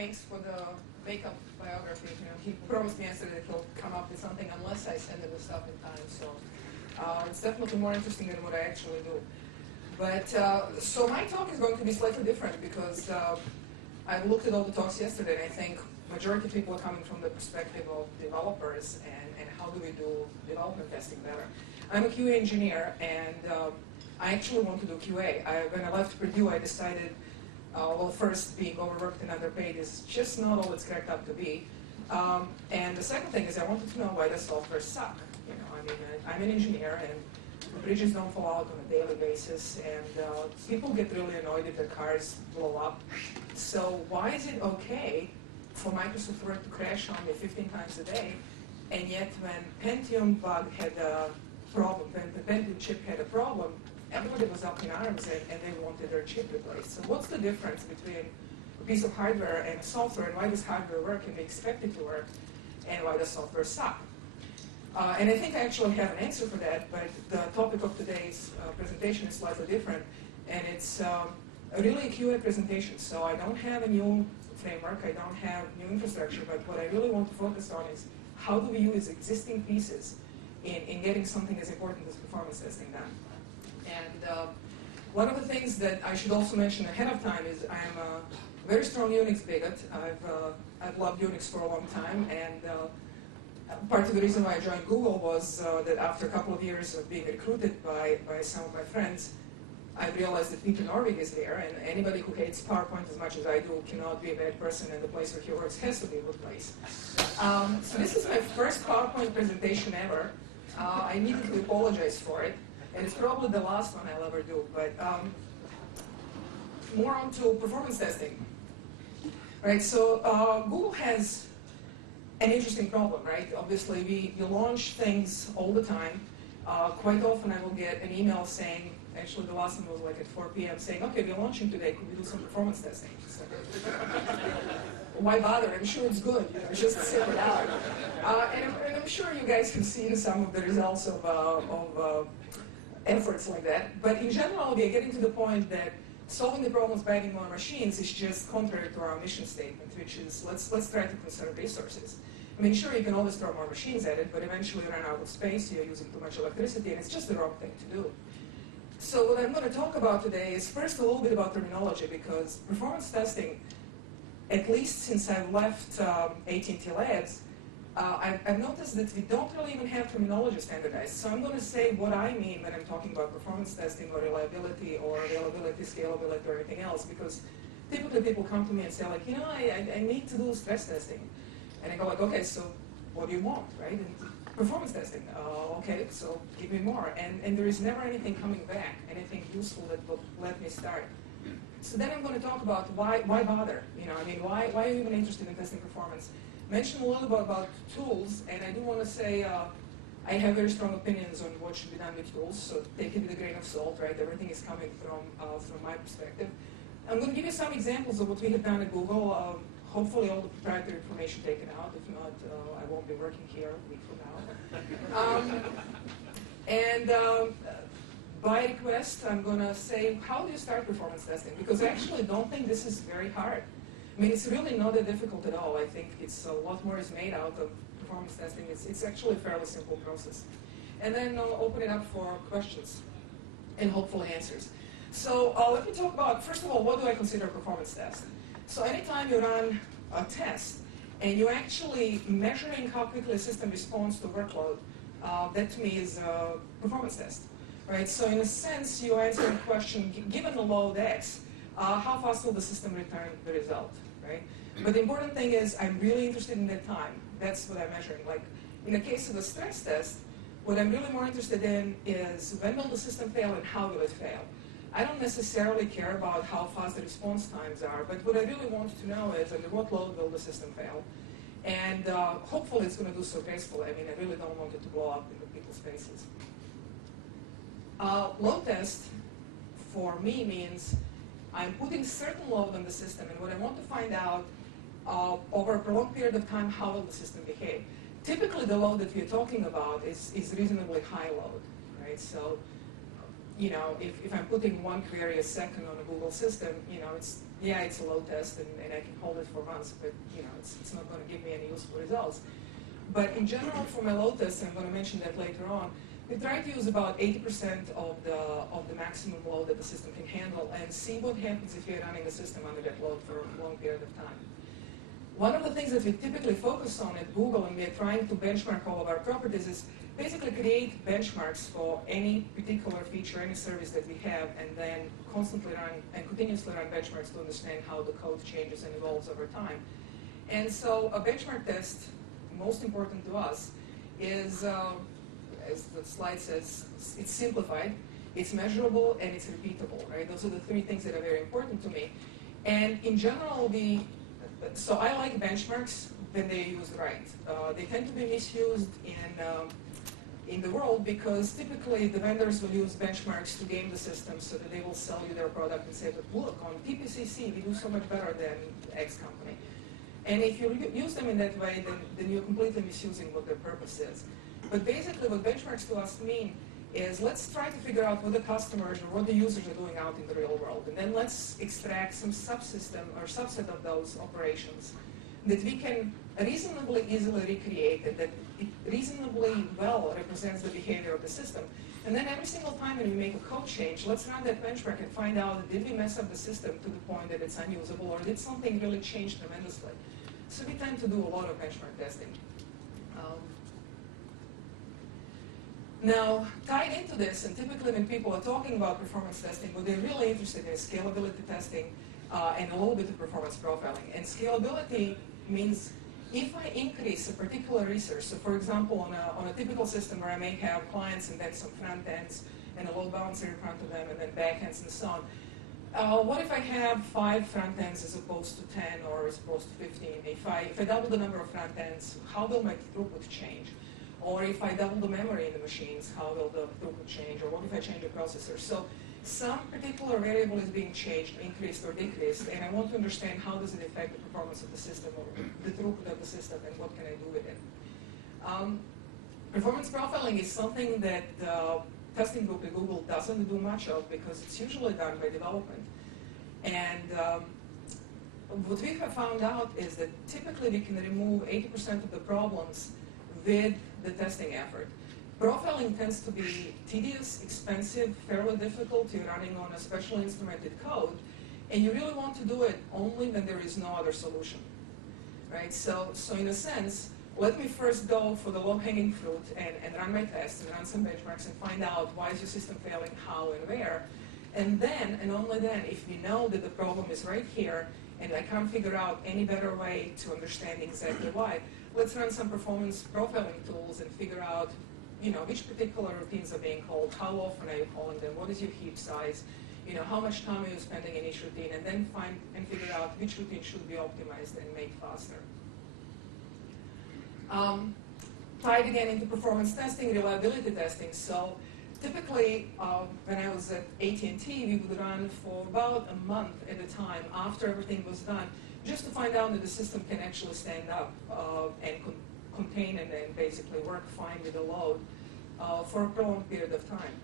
thanks for the makeup biography. He promised me yesterday that he'll come up with something unless I send him the stuff in time. So it's definitely more interesting than what I actually do. But so my talk is going to be slightly different because I looked at all the talks yesterday, and I think majority of people are coming from the perspective of developers and how do we do development testing better. I'm a QA engineer, and I actually want to do QA. When I left Purdue, I decided, well, first, being overworked and underpaid is just not all it's cracked up to be. And the second thing is I wanted to know why the software suck. I mean, I'm an engineer, and bridges don't fall out on a daily basis, and people get really annoyed if their cars blow up. So why is it okay for Microsoft Word to crash on me 15 times a day, and yet when Pentium bug had a problem, when the Pentium chip had a problem, everybody was up in arms and they wanted their chip replaced. So what's the difference between a piece of hardware and a software, and why does hardware work and we expect it to work, and why does software suck? And I think I actually have an answer for that, but the topic of today's presentation is slightly different, and it's really a QA presentation. So I don't have a new framework, I don't have new infrastructure, but what I really want to focus on is how do we use existing pieces in getting something as important as performance testing done. And one of the things that I should also mention ahead of time is I'm a very strong Unix bigot. I've loved Unix for a long time, and part of the reason why I joined Google was that after a couple of years of being recruited by some of my friends, I realized that Peter Norvig is there, and anybody who hates PowerPoint as much as I do cannot be a bad person, and the place where he works has to be a good place. So this is my first PowerPoint presentation ever. I needed to apologize for it, and it's probably the last one I'll ever do. But more on to performance testing. Right, so Google has an interesting problem, right? Obviously, we launch things all the time. Quite often I will get an email saying, actually the last one was like at 4 p.m. saying, okay, we're launching today, could we do some performance testing? So, why bother? I'm sure it's good, just sit it out. And I'm sure you guys have seen some of the results of efforts like that. But in general, we are getting to the point that solving the problems by adding more machines is just contrary to our mission statement, which is let's try to conserve resources. I mean, sure, you can always throw more machines at it, but eventually you run out of space, you're using too much electricity, and it's just the wrong thing to do. So what I'm going to talk about today is first a little bit about terminology, because performance testing, at least since I've left AT&T Labs, I've noticed that we don't really even have terminology standardized. So I'm going to say what I mean when I'm talking about performance testing or reliability or availability, scalability, or anything else, because typically people come to me and say, like, I need to do stress testing. And I go like, okay, so what do you want, right? And performance testing. Okay, so give me more. And there is never anything coming back, anything useful that will let me start. So then I'm going to talk about why bother? I mean, why are you even interested in testing performance? Mention a little bit about tools, and I do want to say I have very strong opinions on what should be done with tools, so take it with a grain of salt, right? Everything is coming from my perspective. I'm going to give you some examples of what we have done at Google. Hopefully all the proprietary information taken out. If not, I won't be working here a week from now. And by request, I'm going to say, how do you start performance testing? Because I actually don't think this is very hard. I mean, it's really not that difficult at all. I think it's a lot more is made out of performance testing. It's actually a fairly simple process. And then I'll open it up for questions and hopefully answers. So let me talk about, first of all, what do I consider a performance test? So anytime you run a test and you're actually measuring how quickly a system responds to workload, that to me is a performance test, right? So in a sense, you're answering the question, given the load X, how fast will the system return the result, right? But the important thing is I'm really interested in that time. That's what I'm measuring. Like in the case of a stress test, what I'm really more interested in is when will the system fail and how will it fail? I don't necessarily care about how fast the response times are, but what I really want to know is under what load will the system fail. And hopefully it's going to do so gracefully. I mean, I really don't want it to blow up into people's faces. Load test, for me, means I'm putting certain load on the system, and what I want to find out over a prolonged period of time, how will the system behave. Typically, the load that we're talking about is reasonably high load, right? So, if I'm putting one query a second on a Google system, it's yeah, it's a load test, and I can hold it for months, but it's not going to give me any useful results. But in general, for my load tests, and I'm going to mention that later on, we try to use about 80% of the maximum load that the system can handle and see what happens if you're running the system under that load for a long period of time. One of the things that we typically focus on at Google, and we're trying to benchmark all of our properties, is basically create benchmarks for any particular feature, any service that we have, and then constantly run and continuously run benchmarks to understand how the code changes and evolves over time. And so a benchmark test, most important to us, is, as the slide says, it's simplified, it's measurable, and it's repeatable, right? Those are the three things that are very important to me. And in general, so I like benchmarks when they're used right. They tend to be misused in the world because typically the vendors will use benchmarks to game the system so that they will sell you their product and say, but look, on TPCC we do so much better than X company. And if you use them in that way, then you're completely misusing what their purpose is. But basically what benchmarks to us mean is let's try to figure out what the customers or what the users are doing out in the real world. And then let's extract some subsystem or subset of those operations that we can reasonably easily recreate and that it reasonably well represents the behavior of the system. And then every single time when we make a code change, let's run that benchmark and find out, did we mess up the system to the point that it's unusable, or did something really change tremendously? So we tend to do a lot of benchmark testing. Now, tied into this, and typically when people are talking about performance testing, what they're really interested in is scalability testing and a little bit of performance profiling. And scalability means if I increase a particular resource, so for example, on a typical system where I may have clients and then some front ends and a load balancer in front of them and then back ends and so on, what if I have 5 front ends as opposed to 10 or as opposed to 15? If I double the number of front ends, how will my throughput change? Or if I double the memory in the machines, how will the throughput change? Or what if I change the processor? So some particular variable is being changed, increased or decreased, and I want to understand how does it affect the performance of the system or the throughput of the system and what can I do with it. Performance profiling is something that the testing group at Google doesn't do much of because it's usually done by development. And what we have found out is that typically we can remove 80% of the problems with the testing effort. Profiling tends to be tedious, expensive, fairly difficult. You're running on a specially instrumented code, and you really want to do it only when there is no other solution, right? So in a sense, let me first go for the low-hanging fruit and run my tests and run some benchmarks and find out why is your system failing, how and where. And then, and only then, if we know that the problem is right here and I can't figure out any better way to understand exactly why, let's run some performance profiling tools and figure out, which particular routines are being called, how often are you calling them, what is your heap size, how much time are you spending in each routine, and then find and figure out which routine should be optimized and made faster. Tied again into performance testing, reliability testing. So typically, when I was at AT&T, we would run for about a month at a time after everything was done, just to find out that the system can actually stand up and contain and then basically work fine with the load for a prolonged period of time.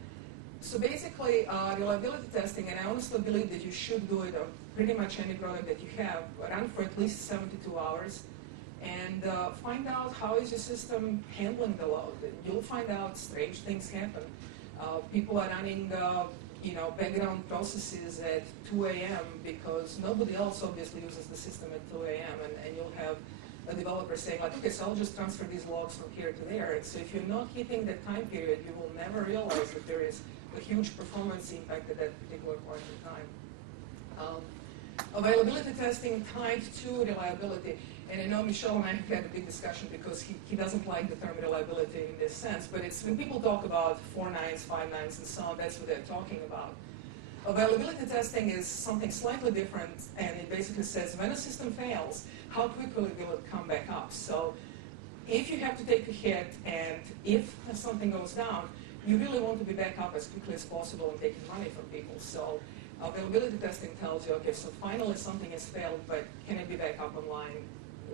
So basically, reliability testing, and I honestly believe that you should do it on pretty much any product that you have, run for at least 72 hours, and find out how is your system handling the load. You'll find out strange things happen. People are running background processes at 2 a.m. because nobody else obviously uses the system at 2 a.m. And you'll have a developer saying, like, okay, so I'll just transfer these logs from here to there. And so if you're not hitting that time period, you will never realize that there is a huge performance impact at that particular point in time. Availability testing tied to reliability. And I know Michelle and I have had a big discussion because he doesn't like the term reliability in this sense, but it's when people talk about 4 nines, 5 nines, and so on, that's what they're talking about. Availability testing is something slightly different, and it basically says when a system fails, how quickly will it come back up? So if you have to take a hit and if something goes down, you really want to be back up as quickly as possible and taking money from people. So availability testing tells you, okay, so finally something has failed, but can it be back up online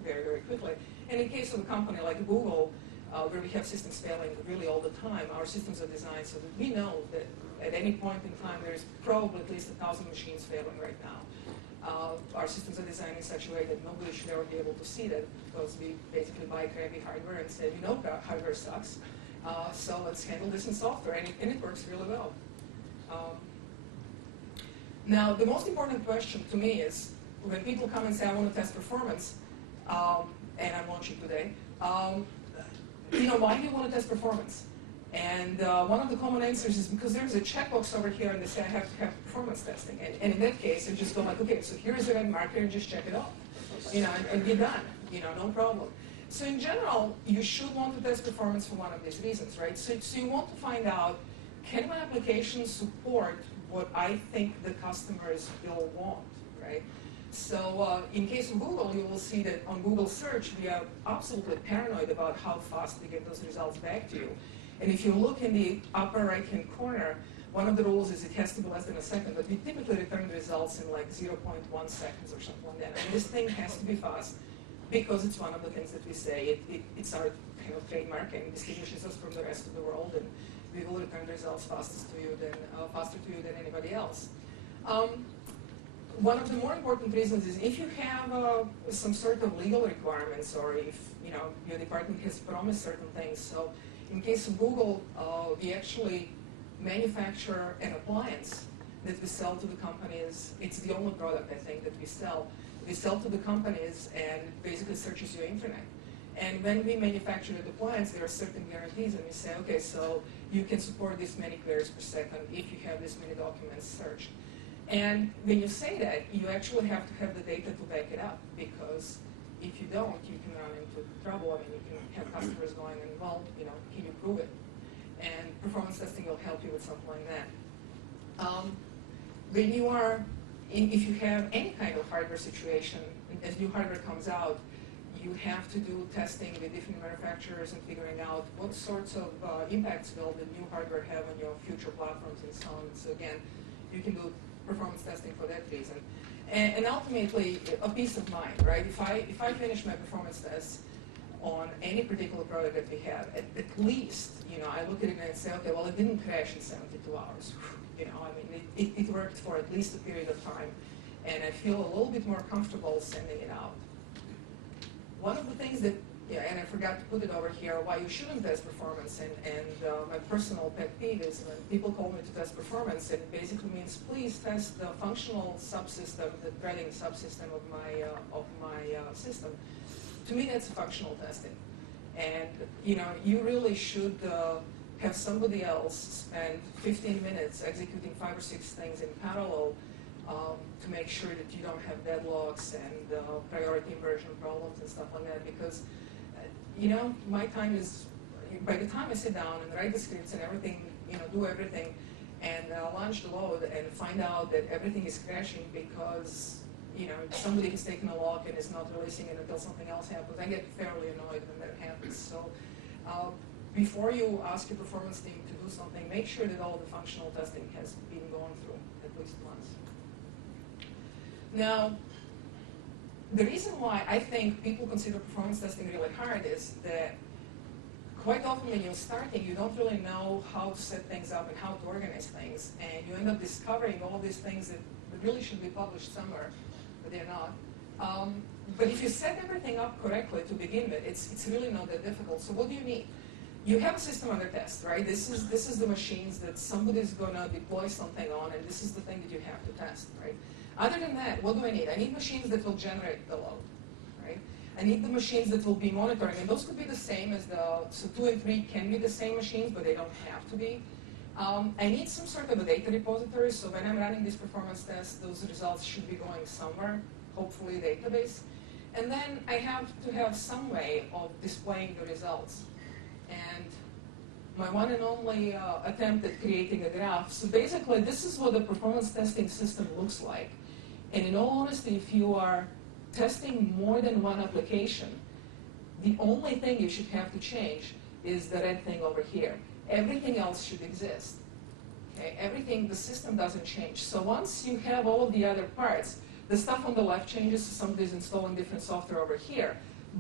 very, very quickly? And in case of a company like Google, where we have systems failing really all the time, our systems are designed so that we know that at any point in time there's probably at least 1,000 machines failing right now. Our systems are designed in such a way that nobody should ever be able to see that, because we basically buy crappy hardware and say, you know, hardware sucks, so let's handle this in software, and it works really well. Now, the most important question to me is, when people come and say, I want to test performance, and I'm launching today, you know, why do you want to test performance? And one of the common answers is because there's a checkbox over here and they say I have to have performance testing. And in that case, I just go like, okay, so here's the red marker and just check it off, you know, and be done, you know, no problem. So in general, you should want to test performance for one of these reasons, right? So you want to find out, can my application support what I think the customers will want, right? So in case of Google, you will see that on Google search, we are absolutely paranoid about how fast we get those results back to you. And if you look in the upper right-hand corner, one of the rules is it has to be less than a second, but we typically return the results in like 0.1 seconds or something like that. And this thing has to be fast because it's one of the things that we say. It's our kind of trademark and distinguishes us from the rest of the world, and we will return the results faster to you than anybody else. One of the more important reasons is if you have some sort of legal requirements, or if your department has promised certain things. So in case of Google, we actually manufacture an appliance that we sell to the companies. It's the only product, I think, that we sell. We sell to the companies and basically searches your internet. And when we manufacture the appliance, there are certain guarantees, and we say, okay, so you can support this many queries per second if you have this many documents searched. And when you say that, you actually have to have the data to back it up, because if you don't, you can run into trouble. I mean, you can have customers going, and well, can you prove it? And performance testing will help you with something like that. When you are, if you have any kind of hardware situation, as new hardware comes out, you have to do testing with different manufacturers and figuring out what sorts of impacts will the new hardware have on your future platforms and so on. So again, you can do performance testing for that reason. And ultimately, a peace of mind, right? If I finish my performance tests on any particular product that we have, at least, I look at it and say, okay, well, it didn't crash in 72 hours. It worked for at least a period of time, and I feel a little bit more comfortable sending it out. One of the things that, and I forgot to put it over here, why you shouldn't test performance, and my personal pet peeve is when people call me to test performance, it basically means please test the functional subsystem, the threading subsystem of my system. To me, that's functional testing. And you really should have somebody else spend 15 minutes executing 5 or 6 things in parallel to make sure that you don't have deadlocks and priority inversion problems and stuff like that, because my time is, by the time I sit down and write the scripts and everything, do everything, and launch the load and find out that everything is crashing because somebody has taken a lock and is not releasing it until something else happens, I get fairly annoyed when that happens. So before you ask your performance team to do something, make sure that all the functional testing has been gone through at least once. Now, the reason why I think people consider performance testing really hard is that quite often when you're starting, you don't really know how to set things up and how to organize things, and you end up discovering all these things that really should be published somewhere, but they're not. But if you set everything up correctly to begin with, it's really not that difficult. So what do you need? You have a system under test, right? This is the machines that somebody's going to deploy something on, and this is the thing that you have to test, right? Other than that, what do I need? I need machines that will generate the load, right? I need the machines that will be monitoring, and those could be the same as so 2 and 3 can be the same machines, but they don't have to be. I need some sort of a data repository, so when I'm running this performance test, those results should be going somewhere, hopefully a database. And then I have to have some way of displaying the results. And my one and only attempt at creating a graph. So basically, this is what the performance testing system looks like. And in all honesty, if you are testing more than one application, the only thing you should have to change is the red thing over here. Everything else should exist. Okay? Everything, the system doesn't change. So once you have all of the other parts, the stuff on the left changes, so somebody's installing different software over here.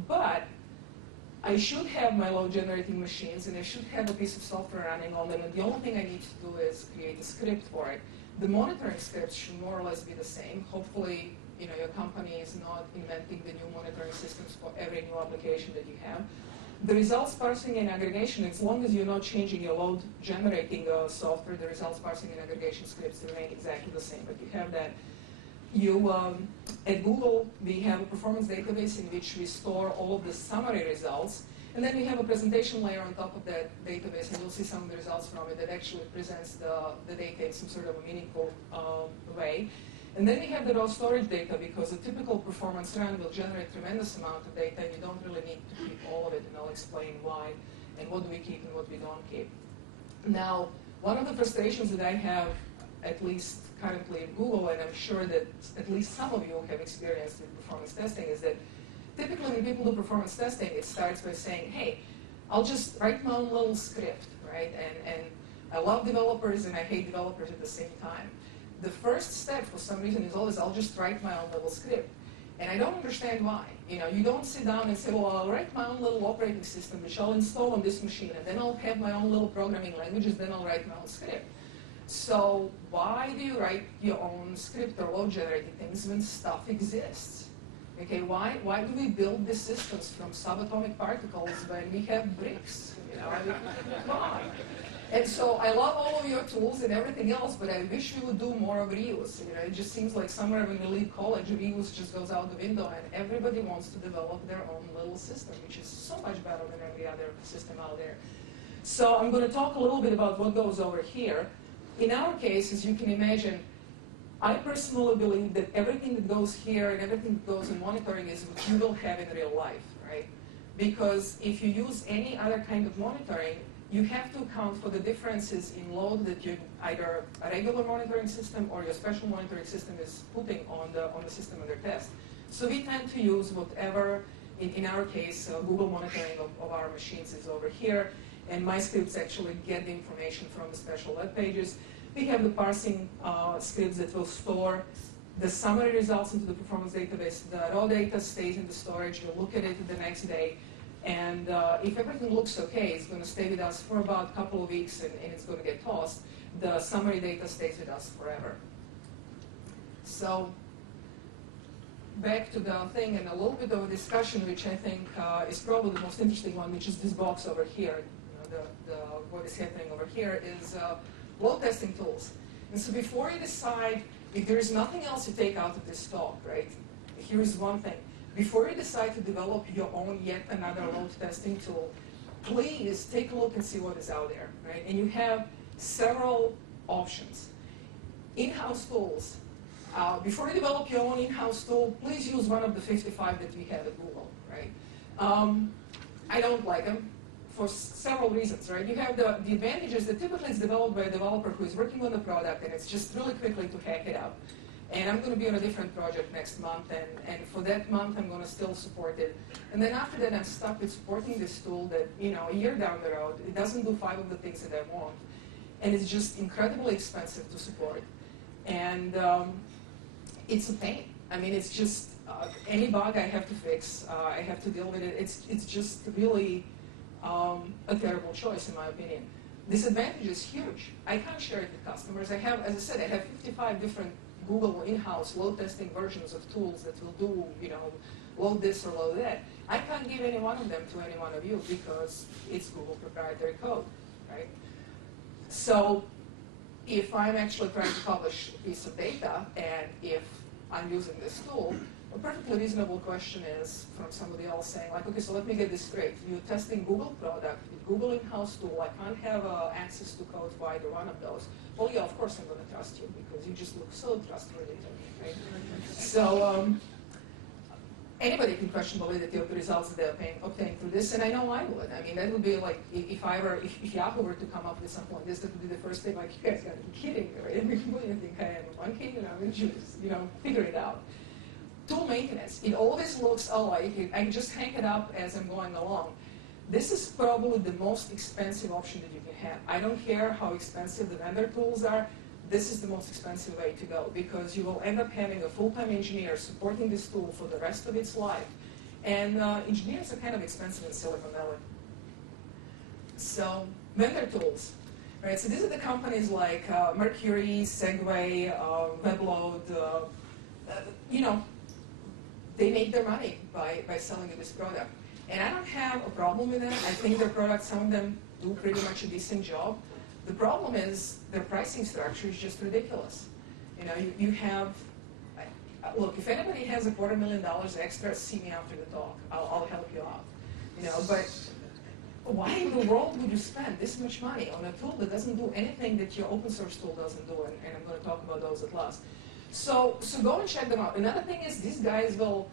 But I should have my load generating machines, and I should have a piece of software running on them, and the only thing I need to do is create a script for it. The monitoring scripts should more or less be the same. Hopefully, your company is not inventing the new monitoring systems for every new application that you have. The results parsing and aggregation, as long as you're not changing your load generating software, the results parsing and aggregation scripts remain exactly the same. But you have that. At Google, we have a performance database in which we store all of the summary results. And then we have a presentation layer on top of that database, and you'll see some of the results from it that actually presents the data in some sort of a meaningful way. And then we have the raw storage data, because a typical performance run will generate a tremendous amount of data, and you don't really need to keep all of it, and I'll explain why, and what do we keep and what we don't keep. Now, one of the frustrations that I have, at least currently at Google, and I'm sure that at least some of you have experienced with performance testing, is that typically when people do performance testing, it starts by saying, hey, I'll just write my own little script, right? And I love developers and I hate developers at the same time. The first step, for some reason, is always, I'll just write my own little script. And I don't understand why. You don't sit down and say, well, I'll write my own little operating system, which I'll install on this machine, and then I'll have my own little programming languages, then I'll write my own script. So why do you write your own script or load generating things when stuff exists? Okay, why do we build these systems from subatomic particles when we have bricks? Come on. And so I love all of your tools and everything else, but I wish we would do more of reuse. It just seems like somewhere when we leave college, reuse just goes out the window, and everybody wants to develop their own little system, which is so much better than every other system out there. So I'm going to talk a little bit about what goes over here. In our case, as you can imagine, I personally believe that everything that goes here and everything that goes in monitoring is what you will have in real life, right? Because if you use any other kind of monitoring, you have to account for the differences in load that either a regular monitoring system or your special monitoring system is putting on the system under test. So we tend to use whatever, in our case, Google monitoring of our machines is over here, and my scripts actually get the information from the special web pages. We have the parsing scripts that will store the summary results into the performance database. The raw data stays in the storage. We'll look at it the next day. And if everything looks okay, it's going to stay with us for about a couple of weeks, and it's going to get tossed. The summary data stays with us forever. So back to the thing, and a little bit of a discussion, which I think is probably the most interesting one, which is this box over here. What is happening over here is load testing tools. And so before you decide, if there is nothing else you take out of this talk, right, here's one thing. Before you decide to develop your own yet another load testing tool, please take a look and see what is out there, right? And you have several options. In-house tools. Before you develop your own in-house tool, please use one of the 55 that we have at Google, right? I don't like them for several reasons, right? You have the advantages that typically it's developed by a developer who is working on the product, and it's just really quickly to hack it up. And I'm going to be on a different project next month, and for that month I'm going to still support it. And then after that I'm stuck with supporting this tool that, a year down the road, it doesn't do 5 of the things that I want. And it's just incredibly expensive to support. And it's a pain. I mean, it's just any bug I have to fix, I have to deal with it. It's just really a terrible choice in my opinion. Disadvantage is huge. I can't share it with customers. I have, as I said, I have 55 different Google in-house load testing versions of tools that will do, load this or load that. I can't give any one of them to any one of you because it's Google proprietary code, right? So if I'm actually trying to publish a piece of data, and if I'm using this tool, a perfectly reasonable question is from somebody else saying, like, okay, so let me get this straight. You're testing Google product with Google in-house tool. I can't have access to code for either one of those. Well, yeah, of course I'm going to trust you because you just look so trustworthy to me, right? So anybody can question validity of the results that they obtain through this, and I know I would. I mean, that would be like if Yahoo were to come up with something like this, that would be the first thing, like, you guys got to be kidding me, right? And you think I am a monkey, and just, figure it out. Tool maintenance, it always looks alike. I just hang it up as I'm going along. This is probably the most expensive option that you can have. I don't care how expensive the vendor tools are. This is the most expensive way to go because you will end up having a full-time engineer supporting this tool for the rest of its life. And engineers are kind of expensive in Silicon Valley. So vendor tools. Right, so these are the companies like Mercury, Segway, Webload, you know, they make their money by selling you this product. And I don't have a problem with that. I think their products, some of them do pretty much a decent job. The problem is their pricing structure is just ridiculous. You know, you have, look, if anybody has $250,000 extra, see me after the talk. I'll help you out. You know, but why in the world would you spend this much money on a tool that doesn't do anything that your open source tool doesn't do? And I'm going to talk about those at last. So go and check them out. Another thing is these guys will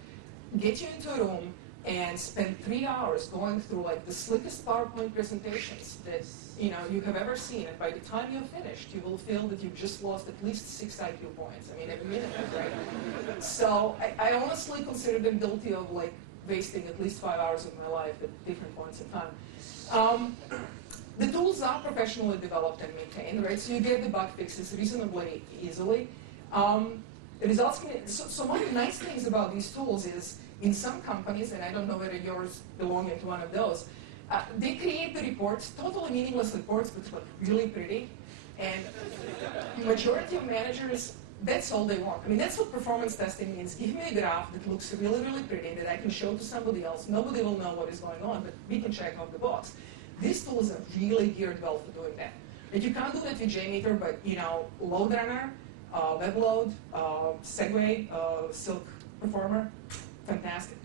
get you into a room and spend 3 hours going through like the slickest PowerPoint presentations that you have ever seen. And by the time you're finished, you will feel that you've just lost at least 6 IQ points. I mean, at minimum, right? So I honestly consider them guilty of like wasting at least 5 hours of my life at different points in time. The tools are professionally developed and maintained, right? So you get the bug fixes reasonably easily. The results can, so one of the nice things about these tools is in some companies, and I don't know whether yours belong into one of those, they create the reports, totally meaningless reports, but like really pretty. And the majority of managers, that's all they want. I mean, that's what performance testing means. Give me a graph that looks really, really pretty that I can show to somebody else. Nobody will know what is going on, but we can check off the box. These tools are really geared well for doing that. But you can't do that with JMeter, but Load Runner, WebLoad, Segway, Silk Performer, fantastic.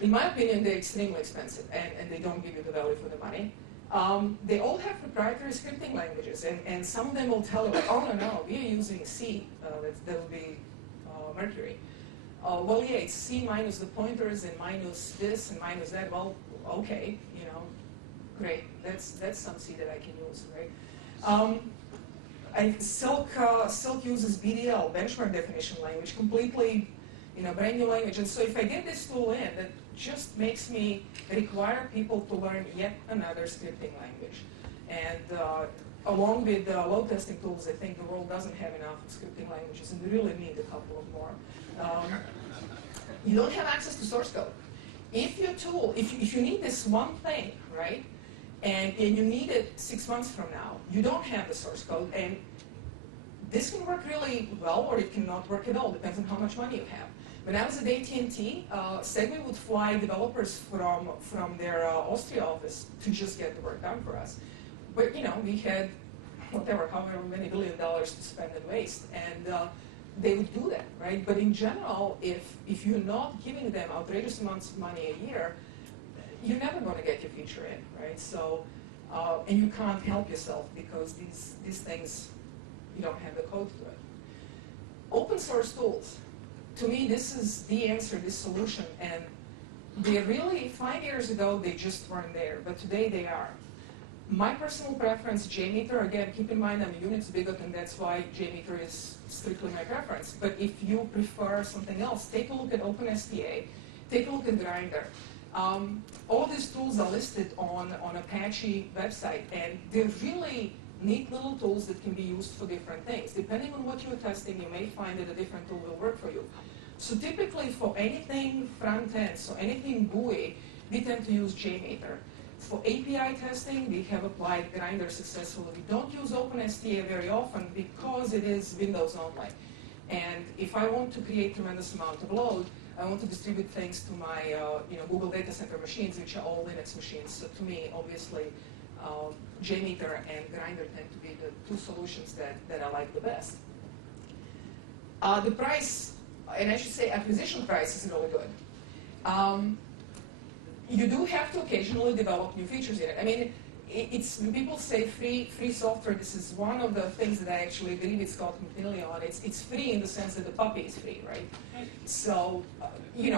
In my opinion, they're extremely expensive, and they don't give you the value for the money. They all have proprietary scripting languages, and some of them will tell you, like, oh, no, we are using C. That will be Mercury. Well, yeah, it's C minus the pointers and minus this and minus that. Well, okay, great. That's some C that I can use, right? And Silk uses BDL, benchmark definition language, completely, brand new language. And so if I get this tool in, that just makes me require people to learn yet another scripting language. And along with load testing tools, I think the world doesn't have enough scripting languages, and we really need a couple of more. You don't have access to source code. If your tool, if you need this one thing, right, and you need it 6 months from now, you don't have the source code, and this can work really well, or it cannot work at all. Depends on how much money you have. When I was at AT&T, Segway would fly developers from their Austria office to just get the work done for us. But we had however many $1 billion to spend and waste, and they would do that, right? But in general, if you're not giving them outrageous amounts of money a year, you're never going to get your feature in, right? So, and you can't help yourself because these things, you don't have the code to it. Open source tools. To me, this is the answer, this solution, and they really, 5 years ago, they just weren't there, but today they are. My personal preference, JMeter, again, keep in mind I'm a Unix bigot, and that's why JMeter is strictly my preference. But if you prefer something else, take a look at OpenSTA, take a look at Grindr. All these tools are listed on Apache website, and they're really neat little tools that can be used for different things. Depending on what you're testing, you may find that a different tool will work for you. So typically for anything front end, so anything GUI, we tend to use JMeter. For API testing, we have applied Grindr successfully. We don't use OpenSTA very often because it is Windows only. And if I want to create tremendous amount of load, I want to distribute things to my Google data center machines, which are all Linux machines. So to me, obviously, JMeter and Grindr tend to be the two solutions that I like the best. The price, and I should say acquisition price, is really good. You do have to occasionally develop new features in it. I mean, when people say free software, this is one of the things that I actually agree with Scott McNeely on. It's free in the sense that the puppy is free, right? So, you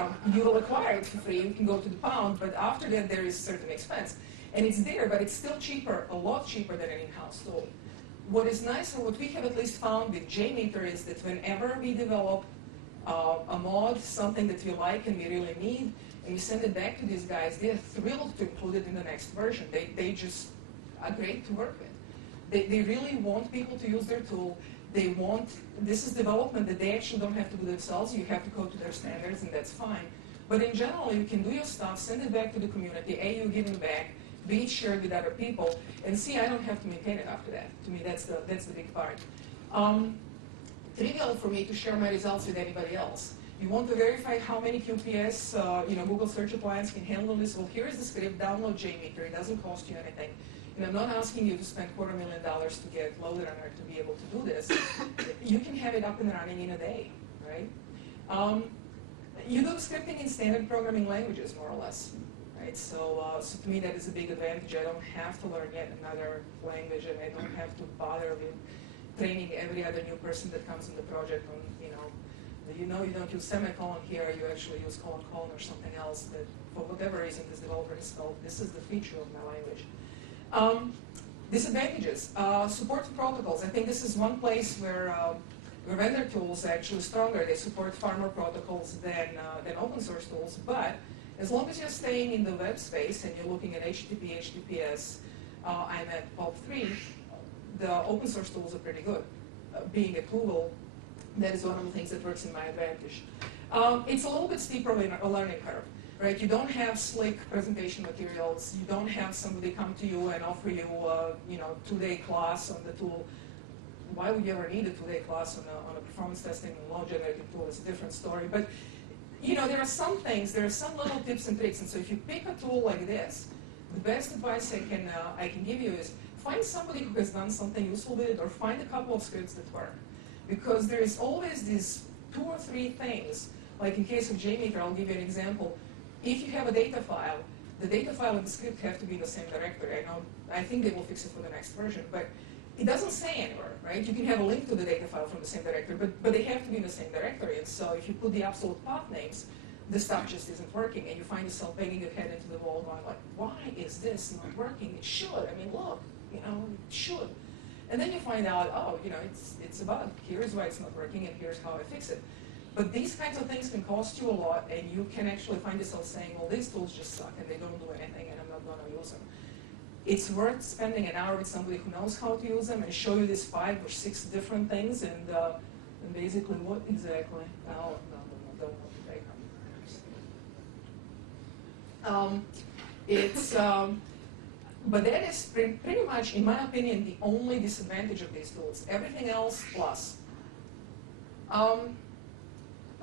will acquire it for free, you can go to the pound, but after that there is certain expense. And it's there, but it's still cheaper, a lot cheaper than an in-house tool. What is nice, or what we have at least found with JMeter, is that whenever we develop a mod, something that we like and we really need, and we send it back to these guys, they're thrilled to include it in the next version. They just are great to work with. They really want people to use their tool. They want, this is development that they actually don't have to do themselves. You have to go to their standards, and that's fine. But in general, you can do your stuff, send it back to the community, A, you give it back, B, share it with other people, and C, I don't have to maintain it after that. To me, that's the big part. trivial for me to share my results with anybody else. You want to verify how many QPS, Google Search Appliance can handle this? Well, here's the script, download JMeter, it doesn't cost you anything. And I'm not asking you to spend $250,000 to get loaded on it to be able to do this. You can have it up and running in a day, right? You do scripting in standard programming languages, more or less, right? So to me, that is a big advantage. I don't have to learn yet another language, and I don't have to bother with training every other new person that comes in the project on, you don't use semicolon here, you actually use colon, or something else that, for whatever reason, this developer has felt this is the feature of my language. Disadvantages. Support for protocols. I think this is one place where vendor tools are actually stronger. They support far more protocols than open source tools, but as long as you're staying in the web space and you're looking at HTTP, HTTPS, I'm at POP3, the open source tools are pretty good. Being at Google, that is one of the things that works in my advantage. It's a little bit steeper learning curve, right? You don't have slick presentation materials. You don't have somebody come to you and offer you a 2-day class on the tool. Why would you ever need a 2-day class on a performance testing and load generating tool? It's a different story. But there are some things, there are some little tips and tricks. And so if you pick a tool like this, the best advice I can give you is find somebody who has done something useful with it, or find a couple of scripts that work. Because there is always these 2 or 3 things, like in case of JMeter, I'll give you an example. If you have a data file, the data file and the script have to be in the same directory. I think they will fix it for the next version, but it doesn't say anywhere, right? You can have a link to the data file from the same directory, but they have to be in the same directory. And so if you put the absolute path names, the stuff just isn't working, and you find yourself banging your head into the wall going like, why is this not working? It should. I mean, look, it should. And then you find out, oh, it's a bug. Here's why it's not working, and here's how I fix it. But these kinds of things can cost you a lot, and you can actually find yourself saying, well, these tools just suck, and they don't do anything, and I'm not going to use them. It's worth spending an hour with somebody who knows how to use them and show you these 5 or 6 different things, and basically what exactly? Oh, no, don't want to take them. But that is pretty much, in my opinion, the only disadvantage of these tools. Everything else, plus.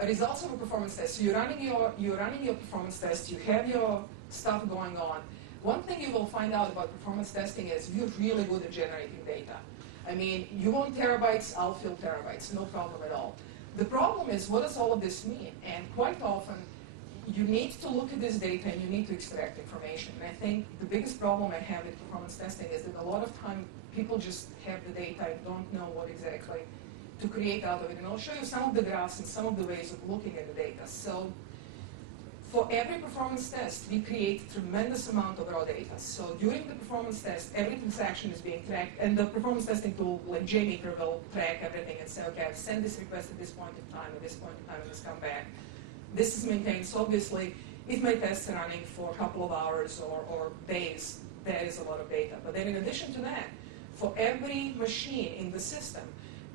Results of a performance test. So you're running your performance test. You have your stuff going on. One thing you will find out about performance testing is you're really good at generating data. I mean, you want terabytes, I'll fill terabytes, no problem at all. The problem is, what does all of this mean? And quite often, you need to look at this data and you need to extract information. And I think the biggest problem I have with performance testing is that a lot of time people just have the data and don't know what exactly to create out of it. And I'll show you some of the graphs and some of the ways of looking at the data. So for every performance test, we create tremendous amount of raw data. So during the performance test, every transaction is being tracked, and the performance testing tool like JMeter will track everything and say, okay, I've sent this request at this point in time, at this point in time, and it's come back. This is maintained. So obviously, if my tests are running for a couple of hours or days, that is a lot of data. But then in addition to that, for every machine in the system,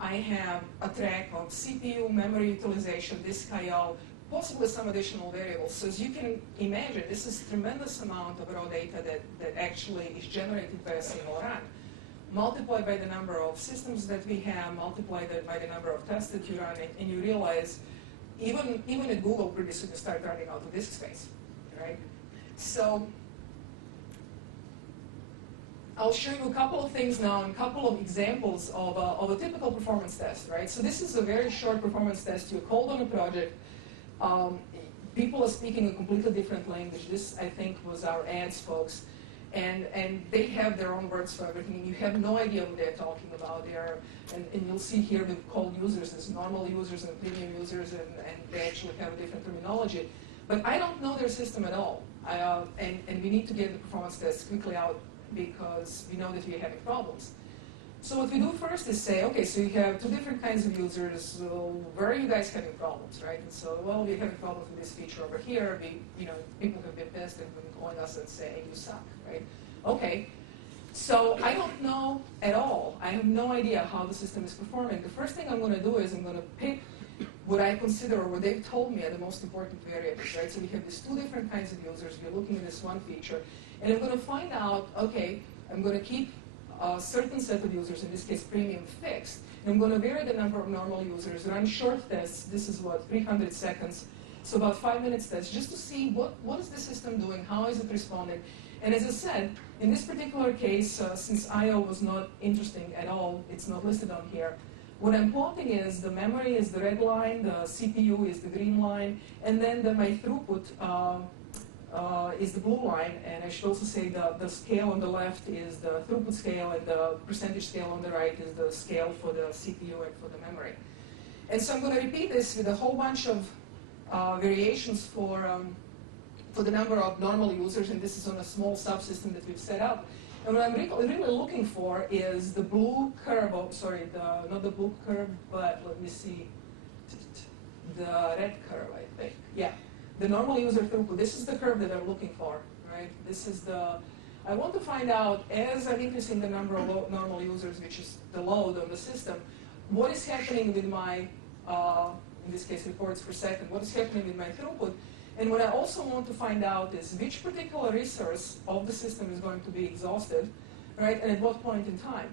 I have a track of CPU, memory utilization, disk I/O, possibly some additional variables. So as you can imagine, this is a tremendous amount of raw data that actually is generated by a single run. Multiply by the number of systems that we have, multiply that by the number of tests that you run, and you realize even at Google, pretty soon you start running out of disk space, right? So I'll show you a couple of things now and a couple of examples of a typical performance test, right? So this is a very short performance test. You're called on a project. People are speaking a completely different language. This, I think, was our ads folks. And they have their own words for everything. You have no idea what they're talking about. And you'll see here we've called users as normal users and premium users, and they actually have a different terminology. But I don't know their system at all. And we need to get the performance tests quickly out because we know that we're having problems. So what we do first is say, okay, so you have 2 different kinds of users. So where are you guys having problems, right? And so, well, we're having problems with this feature over here. People have been pissed and been calling us and saying, you suck, right? Okay, so I don't know at all. I have no idea how the system is performing. The first thing I'm going to do is I'm going to pick what I consider, or what they've told me are the most important variables, right? So we have these 2 different kinds of users. We're looking at this one feature. And I'm going to find out, okay, I'm going to keep a certain set of users, in this case premium fixed, and I'm going to vary the number of normal users, run short tests, this is what, 300 seconds, so about 5 minutes test, just to see what is the system doing, how is it responding. And as I said, in this particular case, since I/O was not interesting at all, it's not listed on here, what I'm plotting is the memory is the red line, the CPU is the green line, and then my throughput is the blue line, and I should also say the scale on the left is the throughput scale, and the percentage scale on the right is the scale for the CPU and for the memory. And so I'm going to repeat this with a whole bunch of variations for the number of normal users, and this is on a small subsystem that we've set up. And what I'm really looking for is the blue curve, not the blue curve, but let me see, the red curve, I think. Yeah, the normal user throughput. This is the curve that I'm looking for, right? This is I want to find out, as I'm increasing the number of normal users, which is the load on the system, what is happening with my, in this case, reports per second, what is happening with my throughput. And what I also want to find out is which particular resource of the system is going to be exhausted, right, and at what point in time.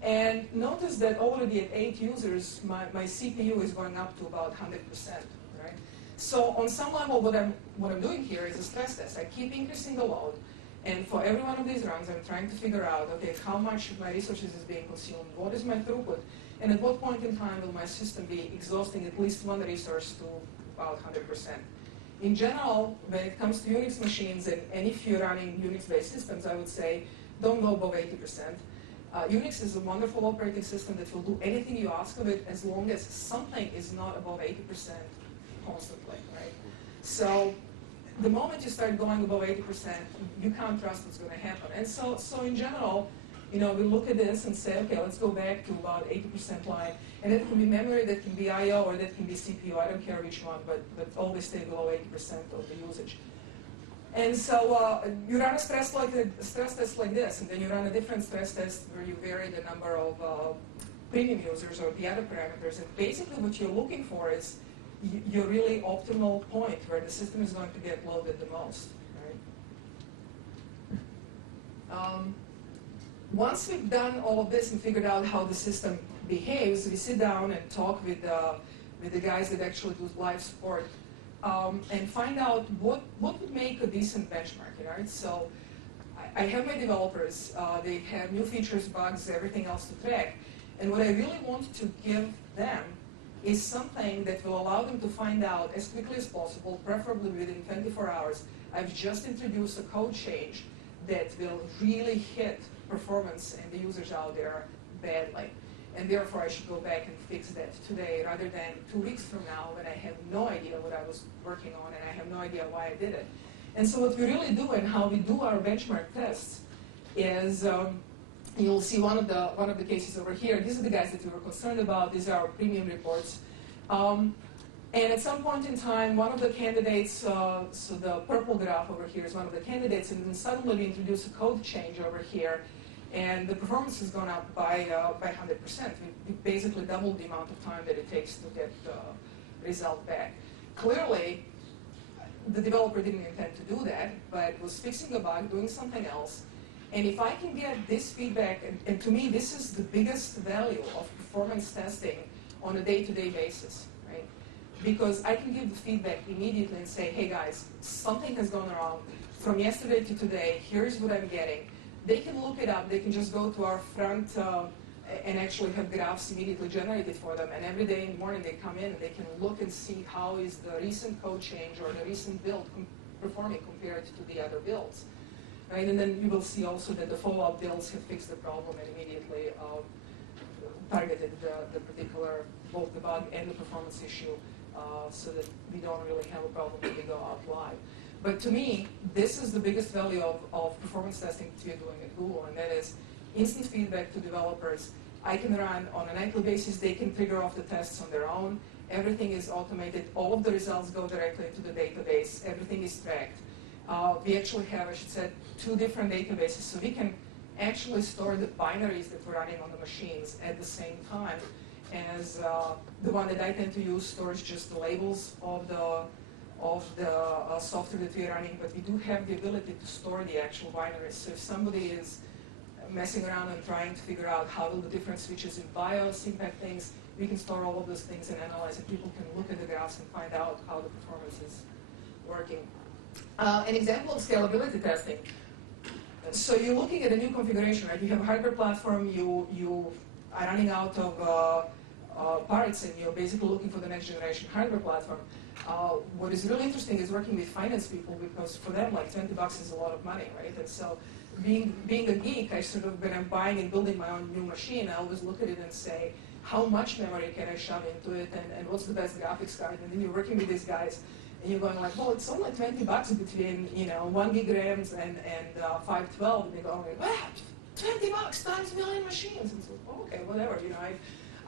And notice that already at 8 users, my CPU is going up to about 100%, right? So on some level, what I'm doing here is a stress test. I keep increasing the load, and for every one of these runs, I'm trying to figure out, okay, how much of my resources is being consumed, what is my throughput, and at what point in time will my system be exhausting at least one resource to about 100%. In general, when it comes to Unix machines, and if you're running Unix-based systems, I would say don't go above 80%. Unix is a wonderful operating system that will do anything you ask of it as long as something is not above 80% constantly, right? So the moment you start going above 80%, you can't trust what's going to happen. And so in general, we look at this and say, okay, let's go back to about 80% line. And it can be memory, that can be I/O, or that can be CPU. I don't care which one, but always stay below 80% of the usage. And so you run a stress test like this, and then you run a different stress test where you vary the number of premium users or the other parameters. And basically what you're looking for is your really optimal point where the system is going to get loaded the most, right? Once we've done all of this and figured out how the system behaves, we sit down and talk with the guys that actually do live support and find out what would make a decent benchmark, right? So I have my developers, they have new features, bugs, everything else to track, and what I really want to give them is something that will allow them to find out as quickly as possible, preferably within 24 hours, I've just introduced a code change that will really hit performance and the users out there badly. And therefore, I should go back and fix that today rather than 2 weeks from now when I have no idea what I was working on and I have no idea why I did it. And so what we really do and how we do our benchmark tests is you'll see one of the cases over here. These are the guys that we were concerned about. These are our premium reports. And at some point in time, one of the candidates, so the purple graph over here is one of the candidates, and then suddenly we introduce a code change over here, and the performance has gone up by 100%. We basically doubled the amount of time that it takes to get the result back. Clearly, the developer didn't intend to do that, but was fixing a bug, doing something else. And if I can get this feedback, and to me, this is the biggest value of performance testing on a day-to-day basis, right? Because I can give the feedback immediately and say, hey guys, something has gone wrong. From yesterday to today, here's what I'm getting. They can look it up. They can just go to our front and actually have graphs immediately generated for them. And every day in the morning, they come in and they can look and see how is the recent code change or the recent build performing compared to the other builds. Right? And then you will see also that the follow-up builds have fixed the problem and immediately targeted the particular, both the bug and the performance issue, so that we don't really have a problem when we go out live. But to me, this is the biggest value of performance testing that we're doing at Google, and that is instant feedback to developers. I can run on a nightly basis. They can trigger off the tests on their own. Everything is automated. All of the results go directly into the database. Everything is tracked. We actually have, I should say, 2 different databases, so we can actually store the binaries that we're running on the machines at the same time as the one that I tend to use stores just the labels of the software that we're running, but we do have the ability to store the actual binaries. So if somebody is messing around and trying to figure out how will the different switches in BIOS impact things. We can store all of those things and analyze it. People can look at the graphs and find out how the performance is working. An example of scalability testing. So you're looking at a new configuration, right? You have a hardware platform, you are running out of parts, and you're basically looking for the next generation hardware platform. What is really interesting is working with finance people, because for them, like $20 is a lot of money, right? And so being a geek, I sort of, when I'm buying and building my own new machine, I always look at it and say, how much memory can I shove into it, and what's the best graphics card? And then you're working with these guys, and you're going like, well, it's only $20 between 1 gig RAMs and 512, and they go, wow, $20 times a million machines. And so, oh, okay, whatever.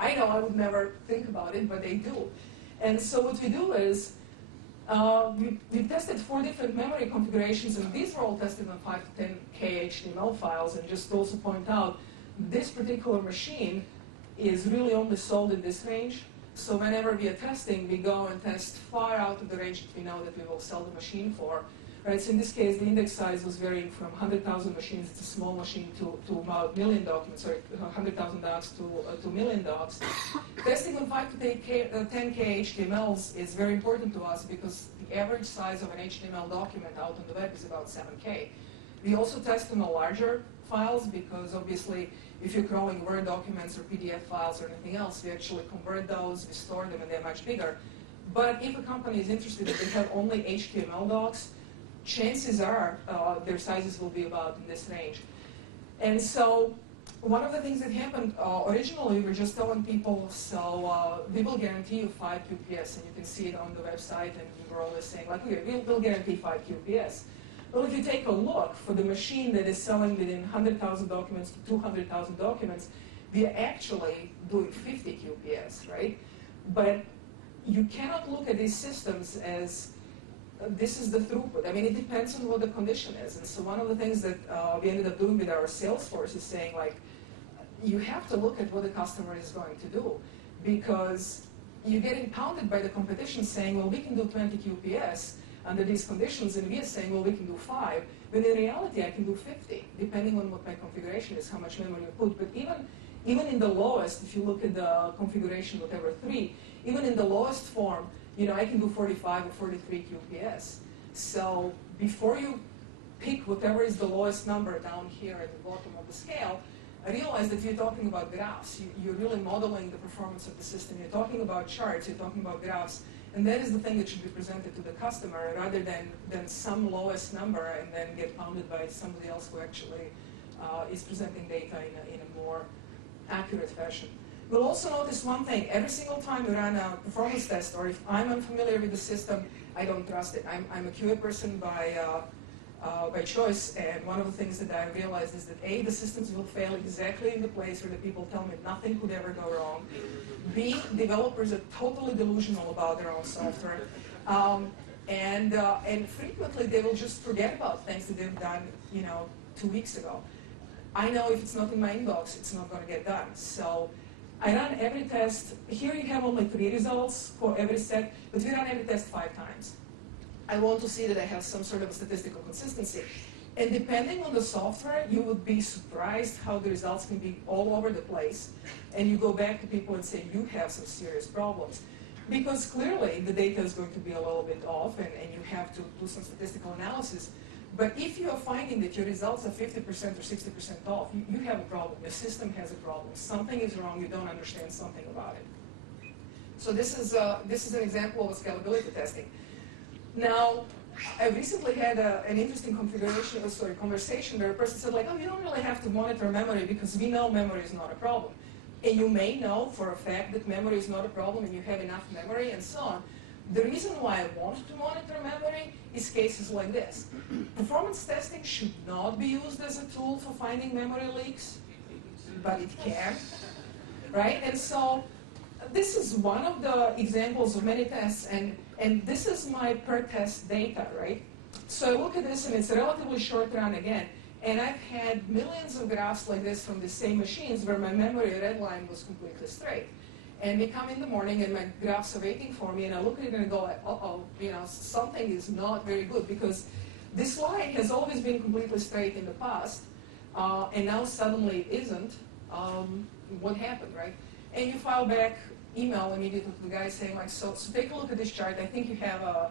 I know I would never think about it, but they do. And so what we do is we've tested 4 different memory configurations, and these were all tested on 5 to 10K HTML files, and just also point out this particular machine is really only sold in this range. So whenever we are testing, we go and test far out of the range that we know that we will sell the machine for. Right? So in this case, the index size was varying from 100,000 machines, it's a small machine, to about million documents, sorry, 100,000 docs to million docs. Testing on 5 to 10K HTMLs is very important to us because the average size of an HTML document out on the web is about 7K. We also test on the larger files because obviously if you're growing Word documents or PDF files or anything else, we actually convert those, we store them, and they're much bigger. But if a company is interested that they have only HTML docs, chances are their sizes will be about in this range. And so one of the things that happened, originally we were just telling people, so we will guarantee you 5 QPS, and you can see it on the website, and we were always saying, like, okay, we'll guarantee 5 QPS. Well, if you take a look for the machine that is selling within 100,000 documents to 200,000 documents, we are actually doing 50 QPS, right? But you cannot look at these systems as this is the throughput. I mean, it depends on what the condition is. And so one of the things that we ended up doing with our sales force is saying, like, you have to look at what the customer is going to do, because you're getting pounded by the competition saying, well, we can do 20 QPS under these conditions, and we are saying, well, we can do 5, when in reality I can do 50, depending on what my configuration is, how much memory you put. But even in the lowest, if you look at the configuration, whatever, 3, even in the lowest form, I can do 45 or 43 QPS. So before you pick whatever is the lowest number down here at the bottom of the scale, I realize that you're talking about graphs. You're really modeling the performance of the system. You're talking about charts. You're talking about graphs. And that is the thing that should be presented to the customer rather than some lowest number and then get pounded by somebody else who actually is presenting data in a more accurate fashion. We'll also notice one thing. Every single time we run a performance test, or if I'm unfamiliar with the system, I don't trust it. I'm a QA person by choice, and one of the things that I realized is that A, the systems will fail exactly in the place where the people tell me nothing could ever go wrong. B, developers are totally delusional about their own software. And frequently they will just forget about things that they've done 2 weeks ago. I know if it's not in my inbox, it's not going to get done. So I run every test. Here you have only 3 results for every set, but we run every test 5 times. I want to see that I have some sort of a statistical consistency. And depending on the software, you would be surprised how the results can be all over the place. And you go back to people and say, you have some serious problems. Because clearly the data is going to be a little bit off, and you have to do some statistical analysis. But if you are finding that your results are 50% or 60% off, you have a problem. The system has a problem. Something is wrong. You don't understand something about it. So this is an example of scalability testing. Now, I recently had an interesting conversation where a person said, like, oh, you don't really have to monitor memory because we know memory is not a problem. And you may know for a fact that memory is not a problem and you have enough memory and so on. The reason why I want to monitor memory is cases like this. Performance testing should not be used as a tool for finding memory leaks, but it can, right? And so this is one of the examples of many tests, and this is my per test data, right? So I look at this, and it's a relatively short run again, and I've had millions of graphs like this from the same machines where my memory red line was completely straight. And we come in the morning, and my graphs are waiting for me, and I look at it and I go, uh-oh, something is not very good, because this line has always been completely straight in the past, and now suddenly it isn't, what happened, right? And you file back email immediately to the guy saying, like, so take a look at this chart. I think you have a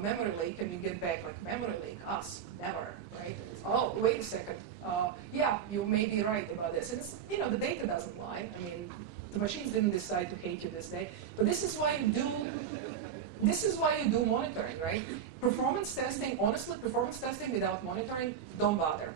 memory leak, and you get back, like, memory leak, us, never, right? Oh, wait a second. Yeah, you may be right about this. And it's, you know, the data doesn't lie. I mean, the machines didn't decide to hate you this day. But this is why you do monitoring, right? Performance testing, honestly, performance testing without monitoring, don't bother.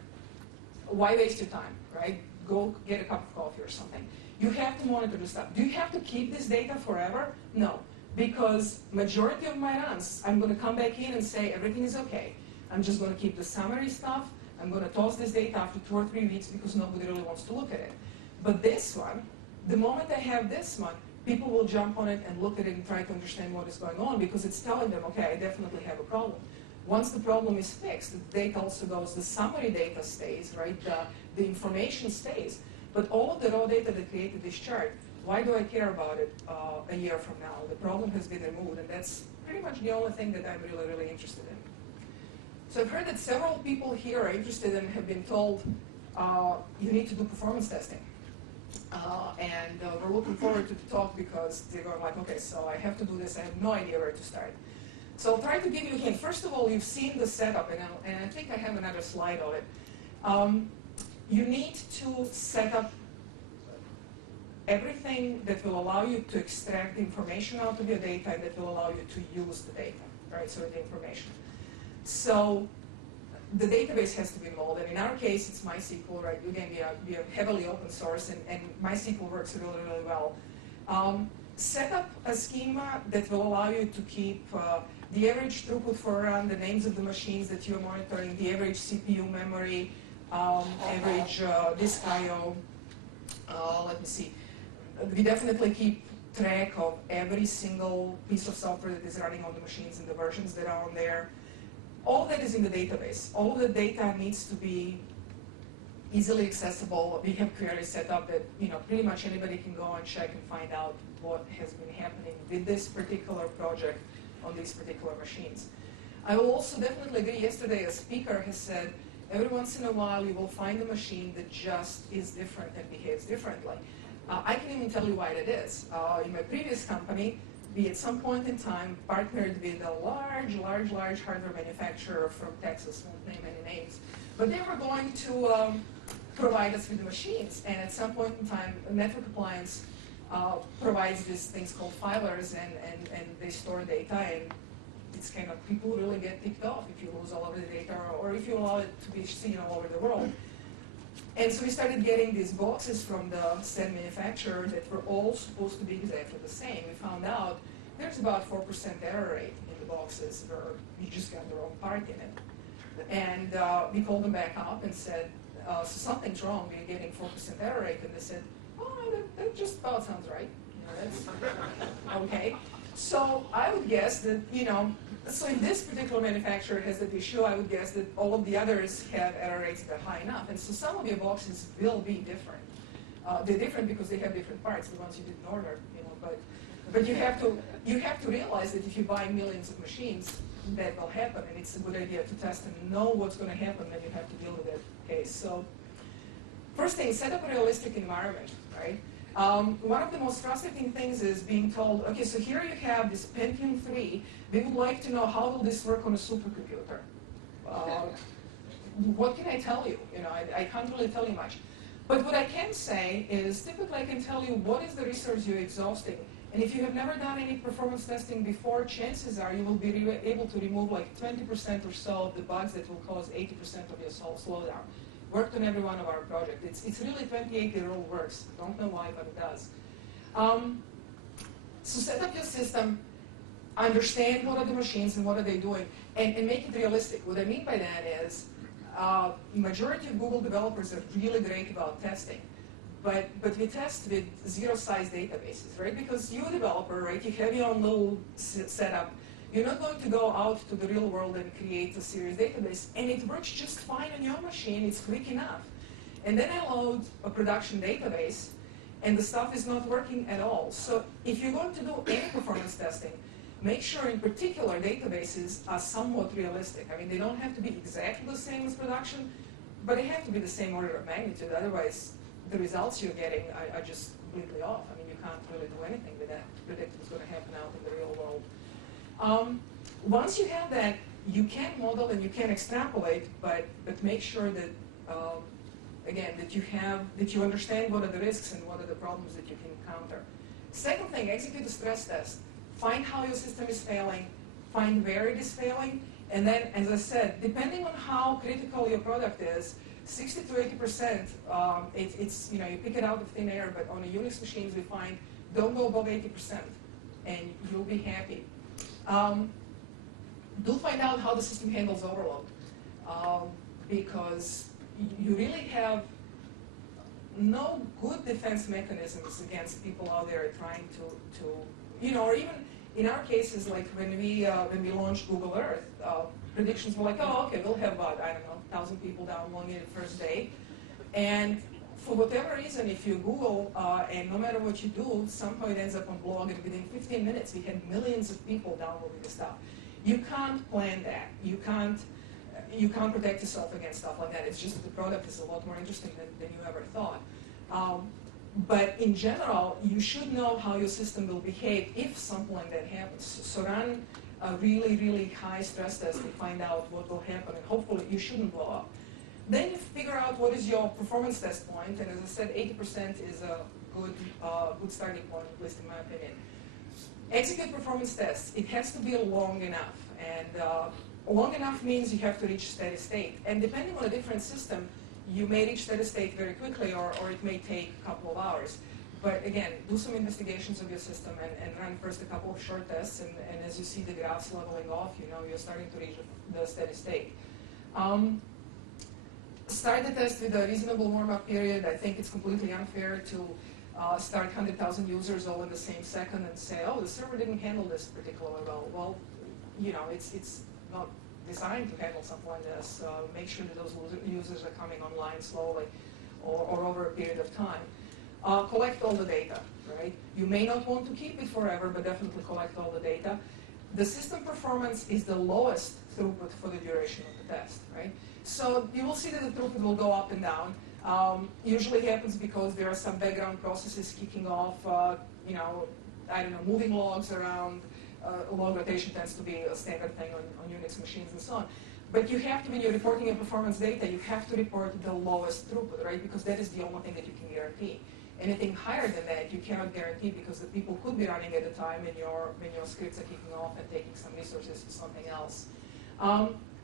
Why waste your time, right? Go get a cup of coffee or something. You have to monitor the stuff. Do you have to keep this data forever? No, because majority of my runs, I'm going to come back in and say everything is okay. I'm just going to keep the summary stuff. I'm going to toss this data after 2 or 3 weeks because nobody really wants to look at it. But this one, the moment I have this one, people will jump on it and look at it and try to understand what is going on because it's telling them, okay, I definitely have a problem. Once the problem is fixed, the data also goes, the summary data stays, right? The information stays. But all of the raw data that created this chart, why do I care about it a year from now? The problem has been removed, and that's pretty much the only thing that I'm really, really interested in. So I've heard that several people here are interested and have been told you need to do performance testing. And we're looking forward to the talk because they're going like, okay, so I have to do this. I have no idea where to start. So I'll try to give you a hint. First of all, you've seen the setup, and I think I have another slide of it. You need to set up everything that will allow you to extract information out of your data and that will allow you to use the data, right, so the information. So the database has to be involved, and in our case, it's MySQL, right? Again, we are heavily open source, and MySQL works really, really well. Set up a schema that will allow you to keep the average throughput for a run, the names of the machines that you're monitoring, the average CPU memory, average disk I/O. Let me see. We definitely keep track of every single piece of software that is running on the machines and the versions that are on there. All of that is in the database. All of the data needs to be easily accessible. We have queries set up that pretty much anybody can go and check and find out what has been happening with this particular project on these particular machines. I will also definitely agree. Yesterday, a speaker has said, every once in a while you will find a machine that just is different and behaves differently. I can even tell you why that is. In my previous company, we at some point in time partnered with a large hardware manufacturer from Texas, won't name any names, but they were going to provide us with the machines. And at some point in time, a network appliance provides these things called filers, and they store data, and it's kind of, people really get ticked off if you lose all of the data or if you allow it to be seen all over the world. And so we started getting these boxes from the said manufacturer that were all supposed to be exactly the same. We found out there's about 4% error rate in the boxes, or you just got the wrong part in it. And we called them back up and said, so something's wrong, we're getting 4% error rate. And they said, oh, that just about sounds right. That's okay. So I would guess that, so if this particular manufacturer has that issue, I would guess that all of the others have error rates that are high enough. And so some of your boxes will be different. They're different because they have different parts, the ones you didn't order, but you have to realize that if you buy millions of machines, that will happen, and it's a good idea to test and know what's going to happen, then you have to deal with that case. So first thing, set up a realistic environment, right? One of the most frustrating things is being told, okay, so here you have this Pentium 3. We would like to know how will this work on a supercomputer. What can I tell you? I can't really tell you much. But what I can say is, typically I can tell you what is the resource you're exhausting. And if you have never done any performance testing before, chances are you will be able to remove like 20% or so of the bugs that will cause 80% of your slowdown. Worked on every one of our projects. It's really 28-year-old works. Don't know why, but it does. So set up your system, understand what are the machines and what are they doing, and make it realistic. What I mean by that is, majority of Google developers are really great about testing, but we test with zero-size databases, right? Because you're a developer, right? You have your own little setup. You're not going to go out to the real world and create a serious database, and it works just fine on your machine. It's quick enough. And then I load a production database, and the stuff is not working at all. So if you're going to do any performance testing, make sure in particular databases are somewhat realistic. I mean, they don't have to be exactly the same as production, but they have to be the same order of magnitude, otherwise the results you're getting are just completely off. I mean, you can't really do anything with that, predict what's going to happen out in the real world. Once you have that, you can model and you can extrapolate, but make sure that, again, that you understand what are the risks and what are the problems that you can encounter. Second thing, execute a stress test. Find how your system is failing, find where it is failing, and then, as I said, depending on how critical your product is, 60 to 80%, it's, you pick it out of thin air, but on the Unix machines we find, don't go above 80%, and you'll be happy. Do find out how the system handles overload, because you really have no good defense mechanisms against people out there trying to or even in our cases, like when we launched Google Earth, predictions were like, oh, okay, we'll have about, I don't know, 1,000 people downloading it the first day. And for whatever reason, if you Google, and no matter what you do, somehow it ends up on blog, and within 15 minutes, we had millions of people downloading the stuff. You can't plan that. You can't protect yourself against stuff like that. It's just that the product is a lot more interesting than you ever thought. But in general, you should know how your system will behave if something like that happens. So run a really, really high stress test to find out what will happen, and hopefully you shouldn't blow up. Then you figure out what is your performance test point, and as I said, 80% is a good starting point, at least in my opinion. Execute performance tests. It has to be long enough, and long enough means you have to reach steady state. And depending on a different system, you may reach steady state very quickly, or it may take a couple of hours. But again, do some investigations of your system and run first a couple of short tests, and as you see the graphs leveling off, you're starting to reach the steady state. Start the test with a reasonable warm-up period. I think it's completely unfair to start 100,000 users all in the same second and say, oh, the server didn't handle this particularly well. Well, it's not designed to handle something like this. Make sure that those users are coming online slowly or over a period of time. Collect all the data, right? You may not want to keep it forever, but definitely collect all the data. The system performance is the lowest throughput for the duration of the test, right? So you will see that the throughput will go up and down. Usually happens because there are some background processes kicking off, I don't know, moving logs around. Log rotation tends to be a standard thing on Unix machines and so on. But you have to, when you're reporting your performance data, you have to report the lowest throughput, right? Because that is the only thing that you can guarantee. Anything higher than that, you cannot guarantee, because the people could be running at a time when your scripts are kicking off and taking some resources to something else.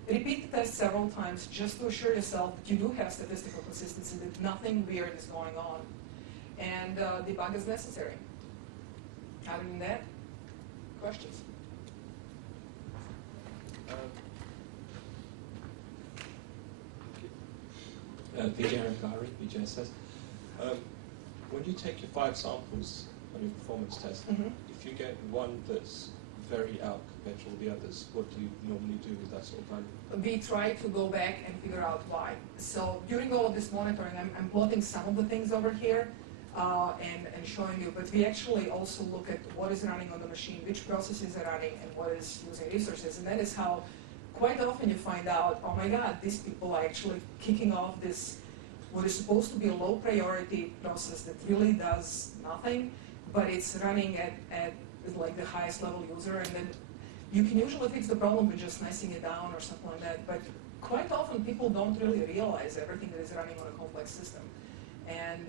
Repeat the test several times just to assure yourself that you do have statistical consistency, that nothing weird is going on. And debug as necessary. Other than that, questions? Vijay Rankari, VJSS. When you take your 5 samples on your performance test, if you get one that's very out compared to all the others, what do you normally do with that sort of value? We try to go back and figure out why. So during all of this monitoring, I'm plotting some of the things over here and showing you, but we actually also look at what is running on the machine, which processes are running, and what is using resources. And that is how quite often you find out, oh my God, these people are actually kicking off this, what is supposed to be a low priority process that really does nothing, but it's running at like the highest level user, and then you can usually fix the problem with just nicing it down or something like that. But quite often people don't really realize everything that is running on a complex system. And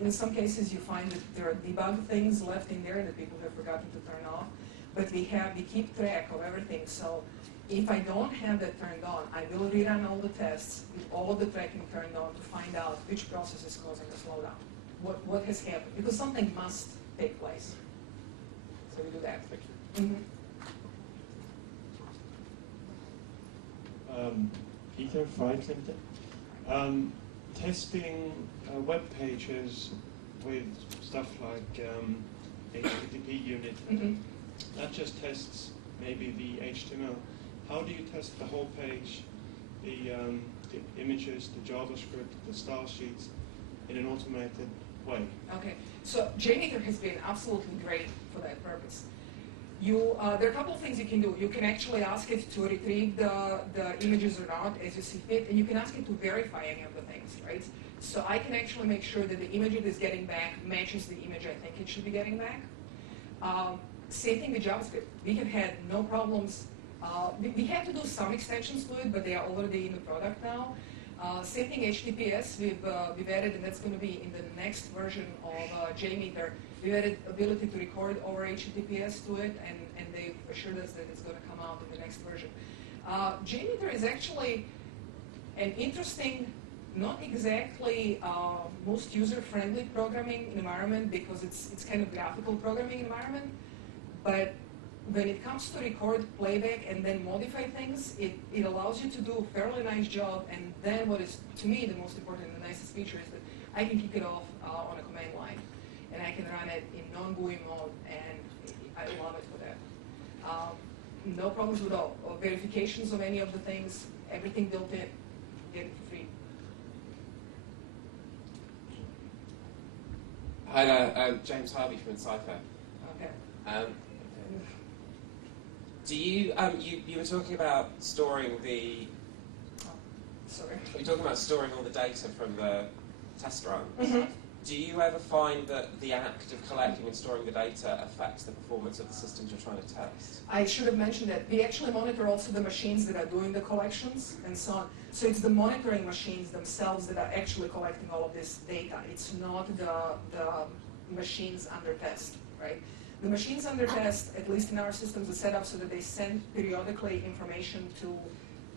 in some cases you find that there are debug things left in there that people have forgotten to turn off. But we keep track of everything. So if I don't have that turned on, I will rerun all the tests with all of the tracking turned on to find out which process is causing the slowdown. What has happened? Because something must take place. So we do that. Thank you. Peter, Five Limited. Testing web pages with stuff like HTTP unit, that just tests maybe the HTML. How do you test the whole page, the images, the JavaScript, the style sheets in an automated way? Okay, so JMeter has been absolutely great for that purpose. There are a couple of things you can do. You can actually ask it to retrieve the images or not as you see fit, and you can ask it to verify any of the things, right? So I can actually make sure that the image it is getting back matches the image I think it should be getting back. Same thing with JavaScript. We have had no problems. We had to do some extensions to it, but they are already in the product now. Same thing, HTTPS, we've added, and that's going to be in the next version of JMeter. We've added ability to record over HTTPS to it, and they've assured us that it's going to come out in the next version. JMeter is actually an interesting, not exactly most user-friendly programming environment because it's kind of graphical programming environment, but when it comes to record playback and then modify things, it allows you to do a fairly nice job, and then what is, to me, the most important and the nicest feature is that I can kick it off on a command line, and I can run it in non-GUI mode, and I love it for that. No problems with all. Verifications of any of the things, everything built in, get it for free. Hi there, James Harvey from Encipher. Okay. Do you, you were talking about storing the... Sorry. You're talking about storing all the data from the test runs. Mm-hmm. Do you ever find that the act of collecting and storing the data affects the performance of the systems you're trying to test? I should have mentioned that. We actually monitor also the machines that are doing the collections and so on. So it's the monitoring machines themselves that are actually collecting all of this data. It's not the machines under test, right? The machines under test, at least in our systems, are set up so that they send periodically information to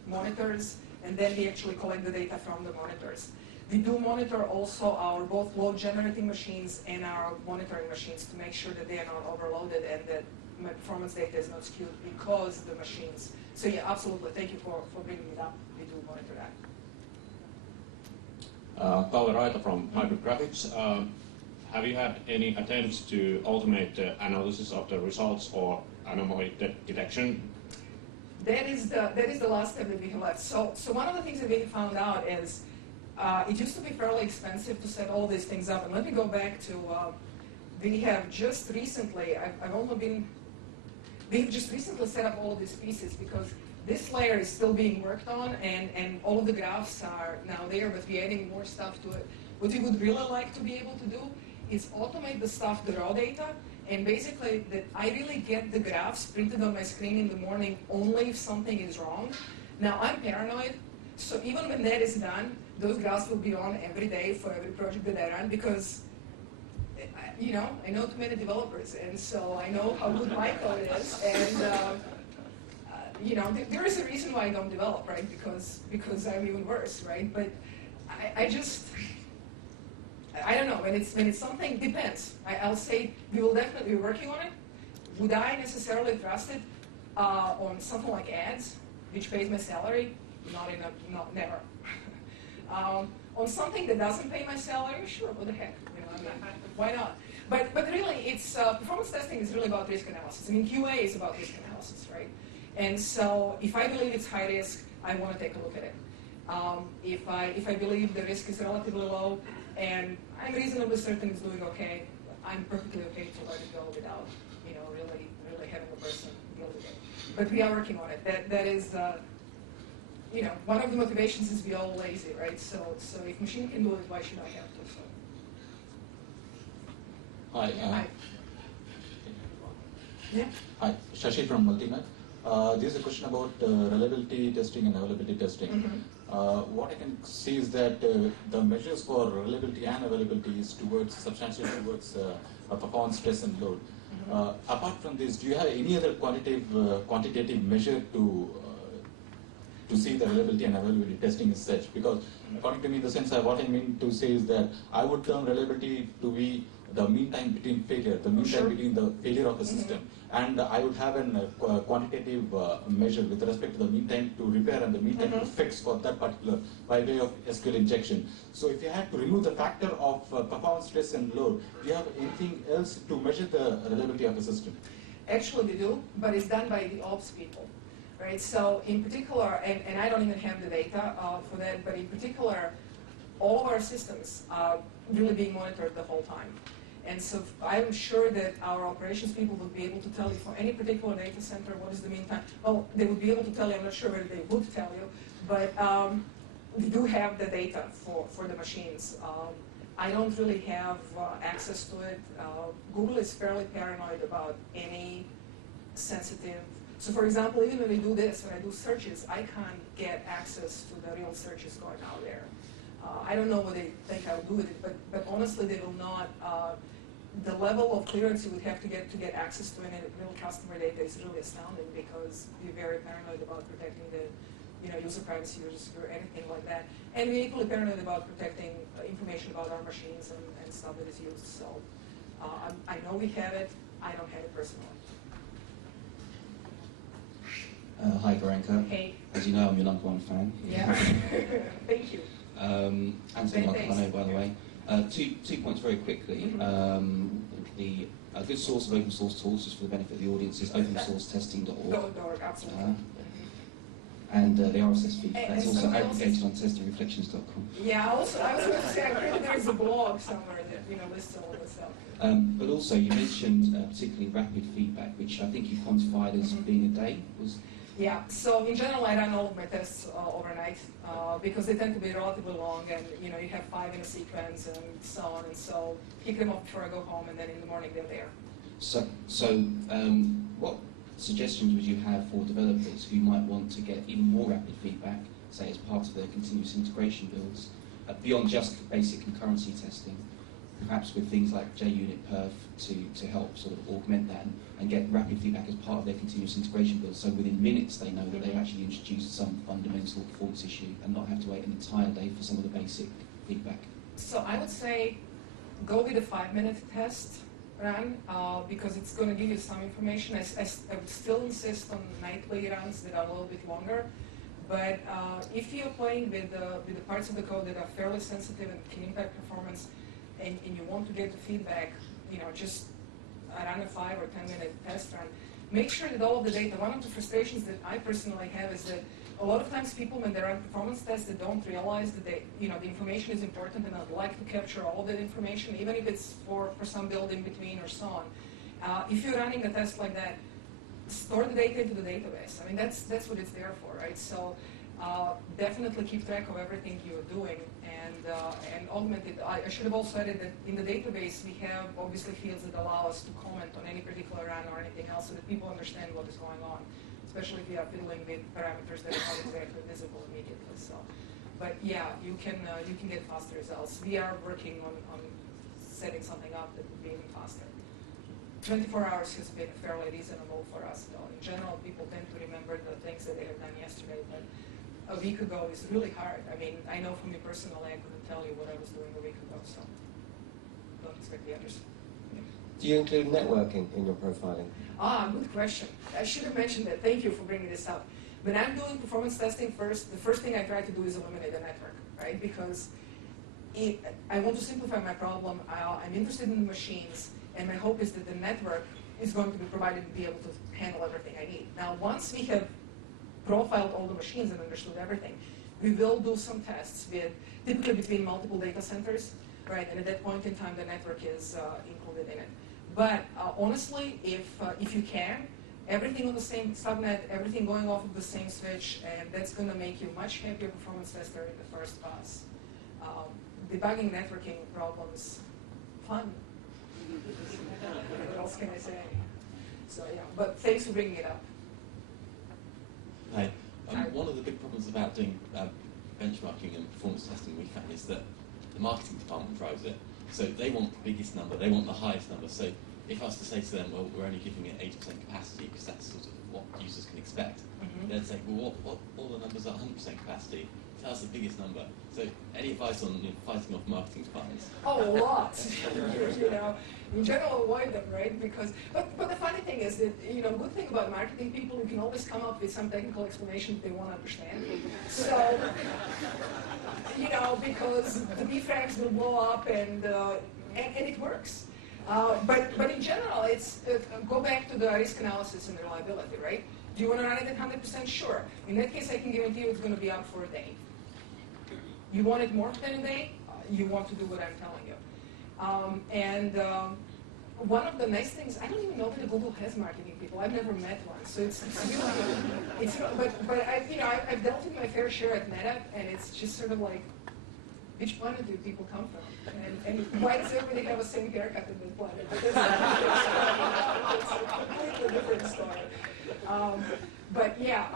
monitors, and then we actually collect the data from the monitors. We do monitor also our both load generating machines and our monitoring machines to make sure that they are not overloaded and that my performance data is not skewed because the machines. So yeah, absolutely. Thank you for bringing it up. We do monitor that. Kalle Raita from Hybrid Graphics. Have you had any attempts to automate the analysis of the results or anomaly detection? That is the last step that we have left. So one of the things that we have found out is it used to be fairly expensive to set all these things up. And let me go back to we have just recently we've just recently set up all of these pieces because this layer is still being worked on and all of the graphs are now there, but we're adding more stuff to it. What we would really like to be able to do is automate the stuff, the raw data, and basically that I really get the graphs printed on my screen in the morning only if something is wrong. Now I'm paranoid, so even when that is done, those graphs will be on every day for every project that I run because, you know, I know too many developers, and so I know how good my code is, and you know, there is a reason why I don't develop, right? Because I'm even worse, right? But I don't know, when it's something, depends. I'll say we will definitely be working on it. Would I necessarily trust it on something like ads, which pays my salary? Never. On something that doesn't pay my salary, sure, what the heck, you know, I mean, why not? But really, it's performance testing is really about risk analysis. I mean, QA is about risk analysis, right? And so if I believe it's high risk, I want to take a look at it. If I believe the risk is relatively low and I'm reasonably certain it's doing okay, I'm perfectly okay to let it go without, you know, really having a person deal with it. But we are working on it. That is, you know, one of the motivations is we all lazy, right? So if machine can do it, why should I have to? So. Hi. Hi. Yeah. Hi, Shashi from Multimac. This is a question about reliability testing and availability testing. Mm-hmm. What I can see is that the measures for reliability and availability is substantially towards performance, stress, and load. Mm-hmm. Apart from this, do you have any other quantitative measure to see the reliability and availability testing is such? Because according to me, in the sense what I mean to say is that I would term reliability to be the mean time between failure, the mean time between the failure of a system. And I would have a quantitative measure with respect to the mean time to repair and the mean time to fix for that particular by way of SQL injection. So if you had to remove the factor of performance, stress, and load, do you have anything else to measure the reliability of the system? Actually, we do, but it's done by the ops people, right? So in particular, and I don't even have the data for that, but in particular, all of our systems are really being monitored the whole time. And so I'm sure that our operations people would be able to tell you for any particular data center what is the mean time. Well, they would be able to tell you. I'm not sure whether they would tell you, but we do have the data for the machines. I don't really have access to it. Google is fairly paranoid about any sensitive. So for example, even when we do this, when I do searches, I can't get access to the real searches going out there. I don't know what they think I'll do with it, but honestly, they will not. The level of clearance you would have to get access to any real customer data is really astounding, because we're very paranoid about protecting the user privacy or anything like that. And we're equally paranoid about protecting information about our machines and stuff that is used. So I know we have it. I don't have it personally. Hi, Goranka. Hey. As you know, I'm your #1 fan. Yeah. Thank you. Anthony Marcano, by the way. Two points very quickly. A good source of open source tools, just for the benefit of the audience, is opensourcetesting.org. Absolutely. And the RSS feed. And That's also aggregated on testingreflections.com. Yeah, I was going to say, I think there's a blog somewhere that lists all of this stuff. But also, you mentioned particularly rapid feedback, which I think you quantified as being a day. Yeah, so in general, I run all of my tests overnight because they tend to be relatively long, and you have 5 in a sequence and so on, and so kick them off before I go home, and then in the morning they're there. So what suggestions would you have for developers who might want to get even more rapid feedback, say as part of their continuous integration builds, beyond just basic concurrency testing, perhaps with things like JUnit perf to help sort of augment that and get rapid feedback as part of their continuous integration build, so within minutes they know that they've actually introduced some fundamental performance issue and not have to wait an entire day for some of the basic feedback? So I would say go with a 5-minute test run because it's going to give you some information. I would still insist on nightly runs that are a little bit longer. But if you're playing with the parts of the code that are fairly sensitive and can impact performance, and you want to get the feedback, just run a 5 or 10-minute test run. Make sure that all of the data. One of the frustrations that I personally have is that a lot of times people, when they run performance tests, they don't realize that the information is important, and I'd like to capture all of that information, even if it's for some build in between or so on. If you're running a test like that, store the data into the database. I mean, that's what it's there for, right? So definitely keep track of everything you're doing and augment it. I should have also added that in the database we have obviously fields that allow us to comment on any particular run or anything else, so that people understand what is going on, especially if you are fiddling with parameters that are not exactly visible immediately. So, but yeah, you can get faster results. We are working on setting something up that would be even faster. 24 hours has been fairly reasonable for us, though. In general, people tend to remember the things that they have done yesterday, but a week ago is really hard. I mean, I know from me personally, I couldn't tell you what I was doing a week ago, so don't expect the others. Do you include networking in your profiling? Good question. I should have mentioned that. Thank you for bringing this up. When I'm doing performance testing the first thing I try to do is eliminate the network, right? Because I want to simplify my problem. I'm interested in the machines, and my hope is that the network is going to be provided to be able to handle everything I need. Now, once we have profiled all the machines and understood everything, we will do some tests typically between multiple data centers, right? And at that point in time, the network is included in it. But honestly, if you can, everything on the same subnet, everything going off of the same switch, and that's going to make you much happier performance tester in the first pass. Debugging networking problems, fun. What else can I say? So yeah, but thanks for bringing it up. Hi. One of the big problems about doing benchmarking and performance testing we found is that the marketing department drives it. So they want the biggest number, they want the highest number. So if I was to say to them, well, we're only giving it 80% capacity because that's sort of what users can expect, they'd say, well, what all the numbers are 100% capacity? Tell us the biggest number. So any advice on fighting off marketing departments? Oh, lots. In general, avoid them, right? Because, but the funny thing is that, good thing about marketing people, you can always come up with some technical explanation that they won't understand. So, because the B-frames will blow up and it works. But in general, it's go back to the risk analysis and reliability, right? Do you want to run it at 100%? Sure. In that case, I can guarantee you it's going to be up for a day. You want it more than a day? You want to do what I'm telling you. One of the nice things, I don't even know that Google has marketing people. I've never met one, so it's really, but I've dealt with my fair share at NetApp, and it's just sort of like, which planet do people come from? And why does everybody have the same haircut on this planet? But it's a completely different story. But yeah,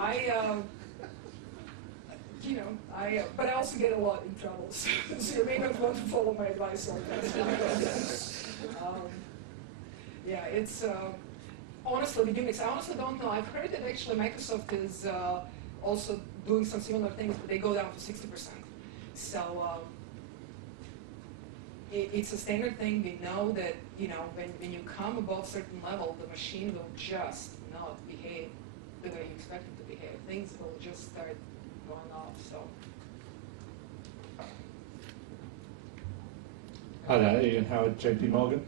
but I also get a lot in trouble, so you may not want to follow my advice on that. Yeah, it's honestly the Unix. I honestly don't know. I've heard that actually Microsoft is also doing some similar things, but they go down to 60%. So it's a standard thing. We know that when you come above a certain level, the machine will just not behave the way you expect it to behave. Things will just start going off. So. Hi there, Ian Howard, JP Morgan.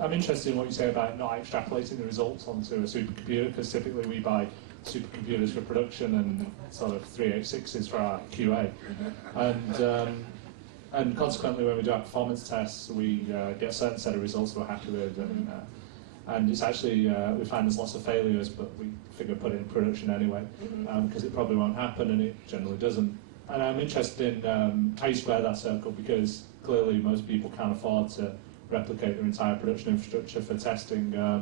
I'm interested in what you say about not extrapolating the results onto a supercomputer, because typically we buy supercomputers for production and sort of 386s for our QA. And consequently, when we do our performance tests, we get a certain set of results we're happy with. And it's actually, we find there's lots of failures, but we figure put it in production anyway, because it probably won't happen, and it generally doesn't. And I'm interested in how you square that circle, because clearly most people can't afford to replicate their entire production infrastructure for testing. I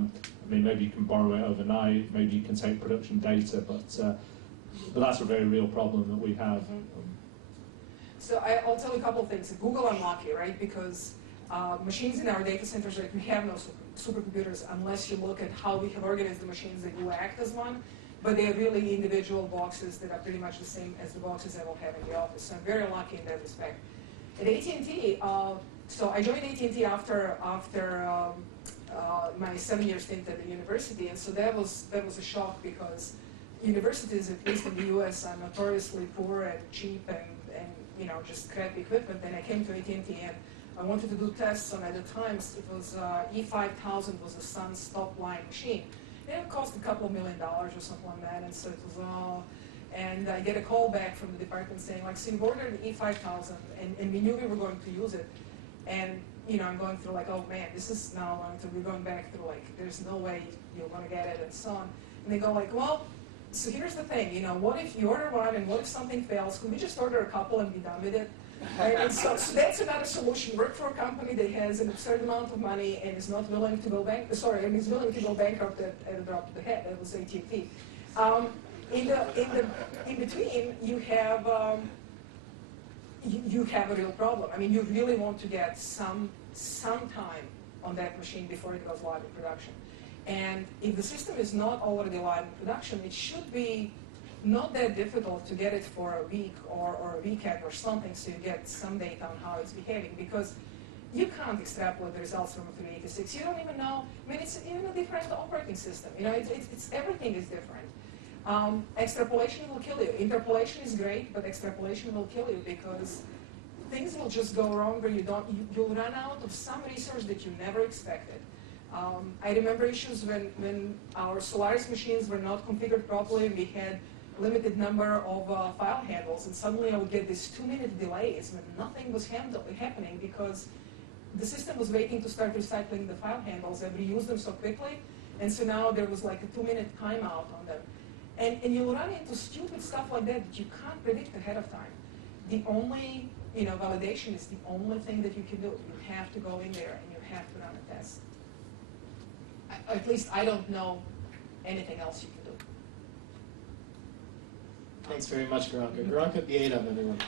mean, maybe you can borrow it overnight, maybe you can take production data, but that's a very real problem that we have. So I'll tell you a couple of things. Google, I'm lucky, right? Because machines in our data centers, we have no supercomputers unless you look at how we have organized the machines. They do act as one, but they're really individual boxes that are pretty much the same as the boxes I will have in the office. So I'm very lucky in that respect. At AT&T, so I joined AT&T after my 7-year stint at the university, and so that was a shock, because universities, at least in the U.S., are notoriously poor and cheap and just crappy equipment. And I came to AT&T and I wanted to do tests on, at the time, it was E5000 was a Sun stop line machine. And it cost a couple of $1 million or something like that, and so it was and I get a call back from the department saying, like, so you've ordered an E5000, and we knew we were going to use it. And, I'm going through like, oh man, this is now we're going back through like, there's no way you're going to get it and so on. And they go like, well, so here's the thing, what if you order one and what if something fails? Could we just order a couple and be done with it? And so that's another solution. Work for a company that has an absurd amount of money and is not willing to go is willing to go bankrupt at a drop of the hat. That was AT&T. In between, you have a real problem. I mean, you really want to get some time on that machine before it goes live in production. And if the system is not already live in production, it should be not that difficult to get it for a week or a weekend or something, so you get some data on how it's behaving, because you can't extrapolate the results from a 386. You don't even know. I mean, it's even a different operating system. It's everything is different. Extrapolation will kill you. Interpolation is great, but extrapolation will kill you, because things will just go wrong, or you'll run out of some resource that you never expected. I remember issues when our Solaris machines were not configured properly. We had limited number of file handles, and suddenly I would get these 2-minute delays when nothing was happening, because the system was waiting to start recycling the file handles, and we used them so quickly, and so now there was like a 2-minute timeout on them. And you'll run into stupid stuff like that you can't predict ahead of time. The only, validation is the only thing that you can do. You have to go in there and you have to run a test. At least I don't know anything else you can do. Thanks very much, Goranka. Goranka, Bjedov, everyone.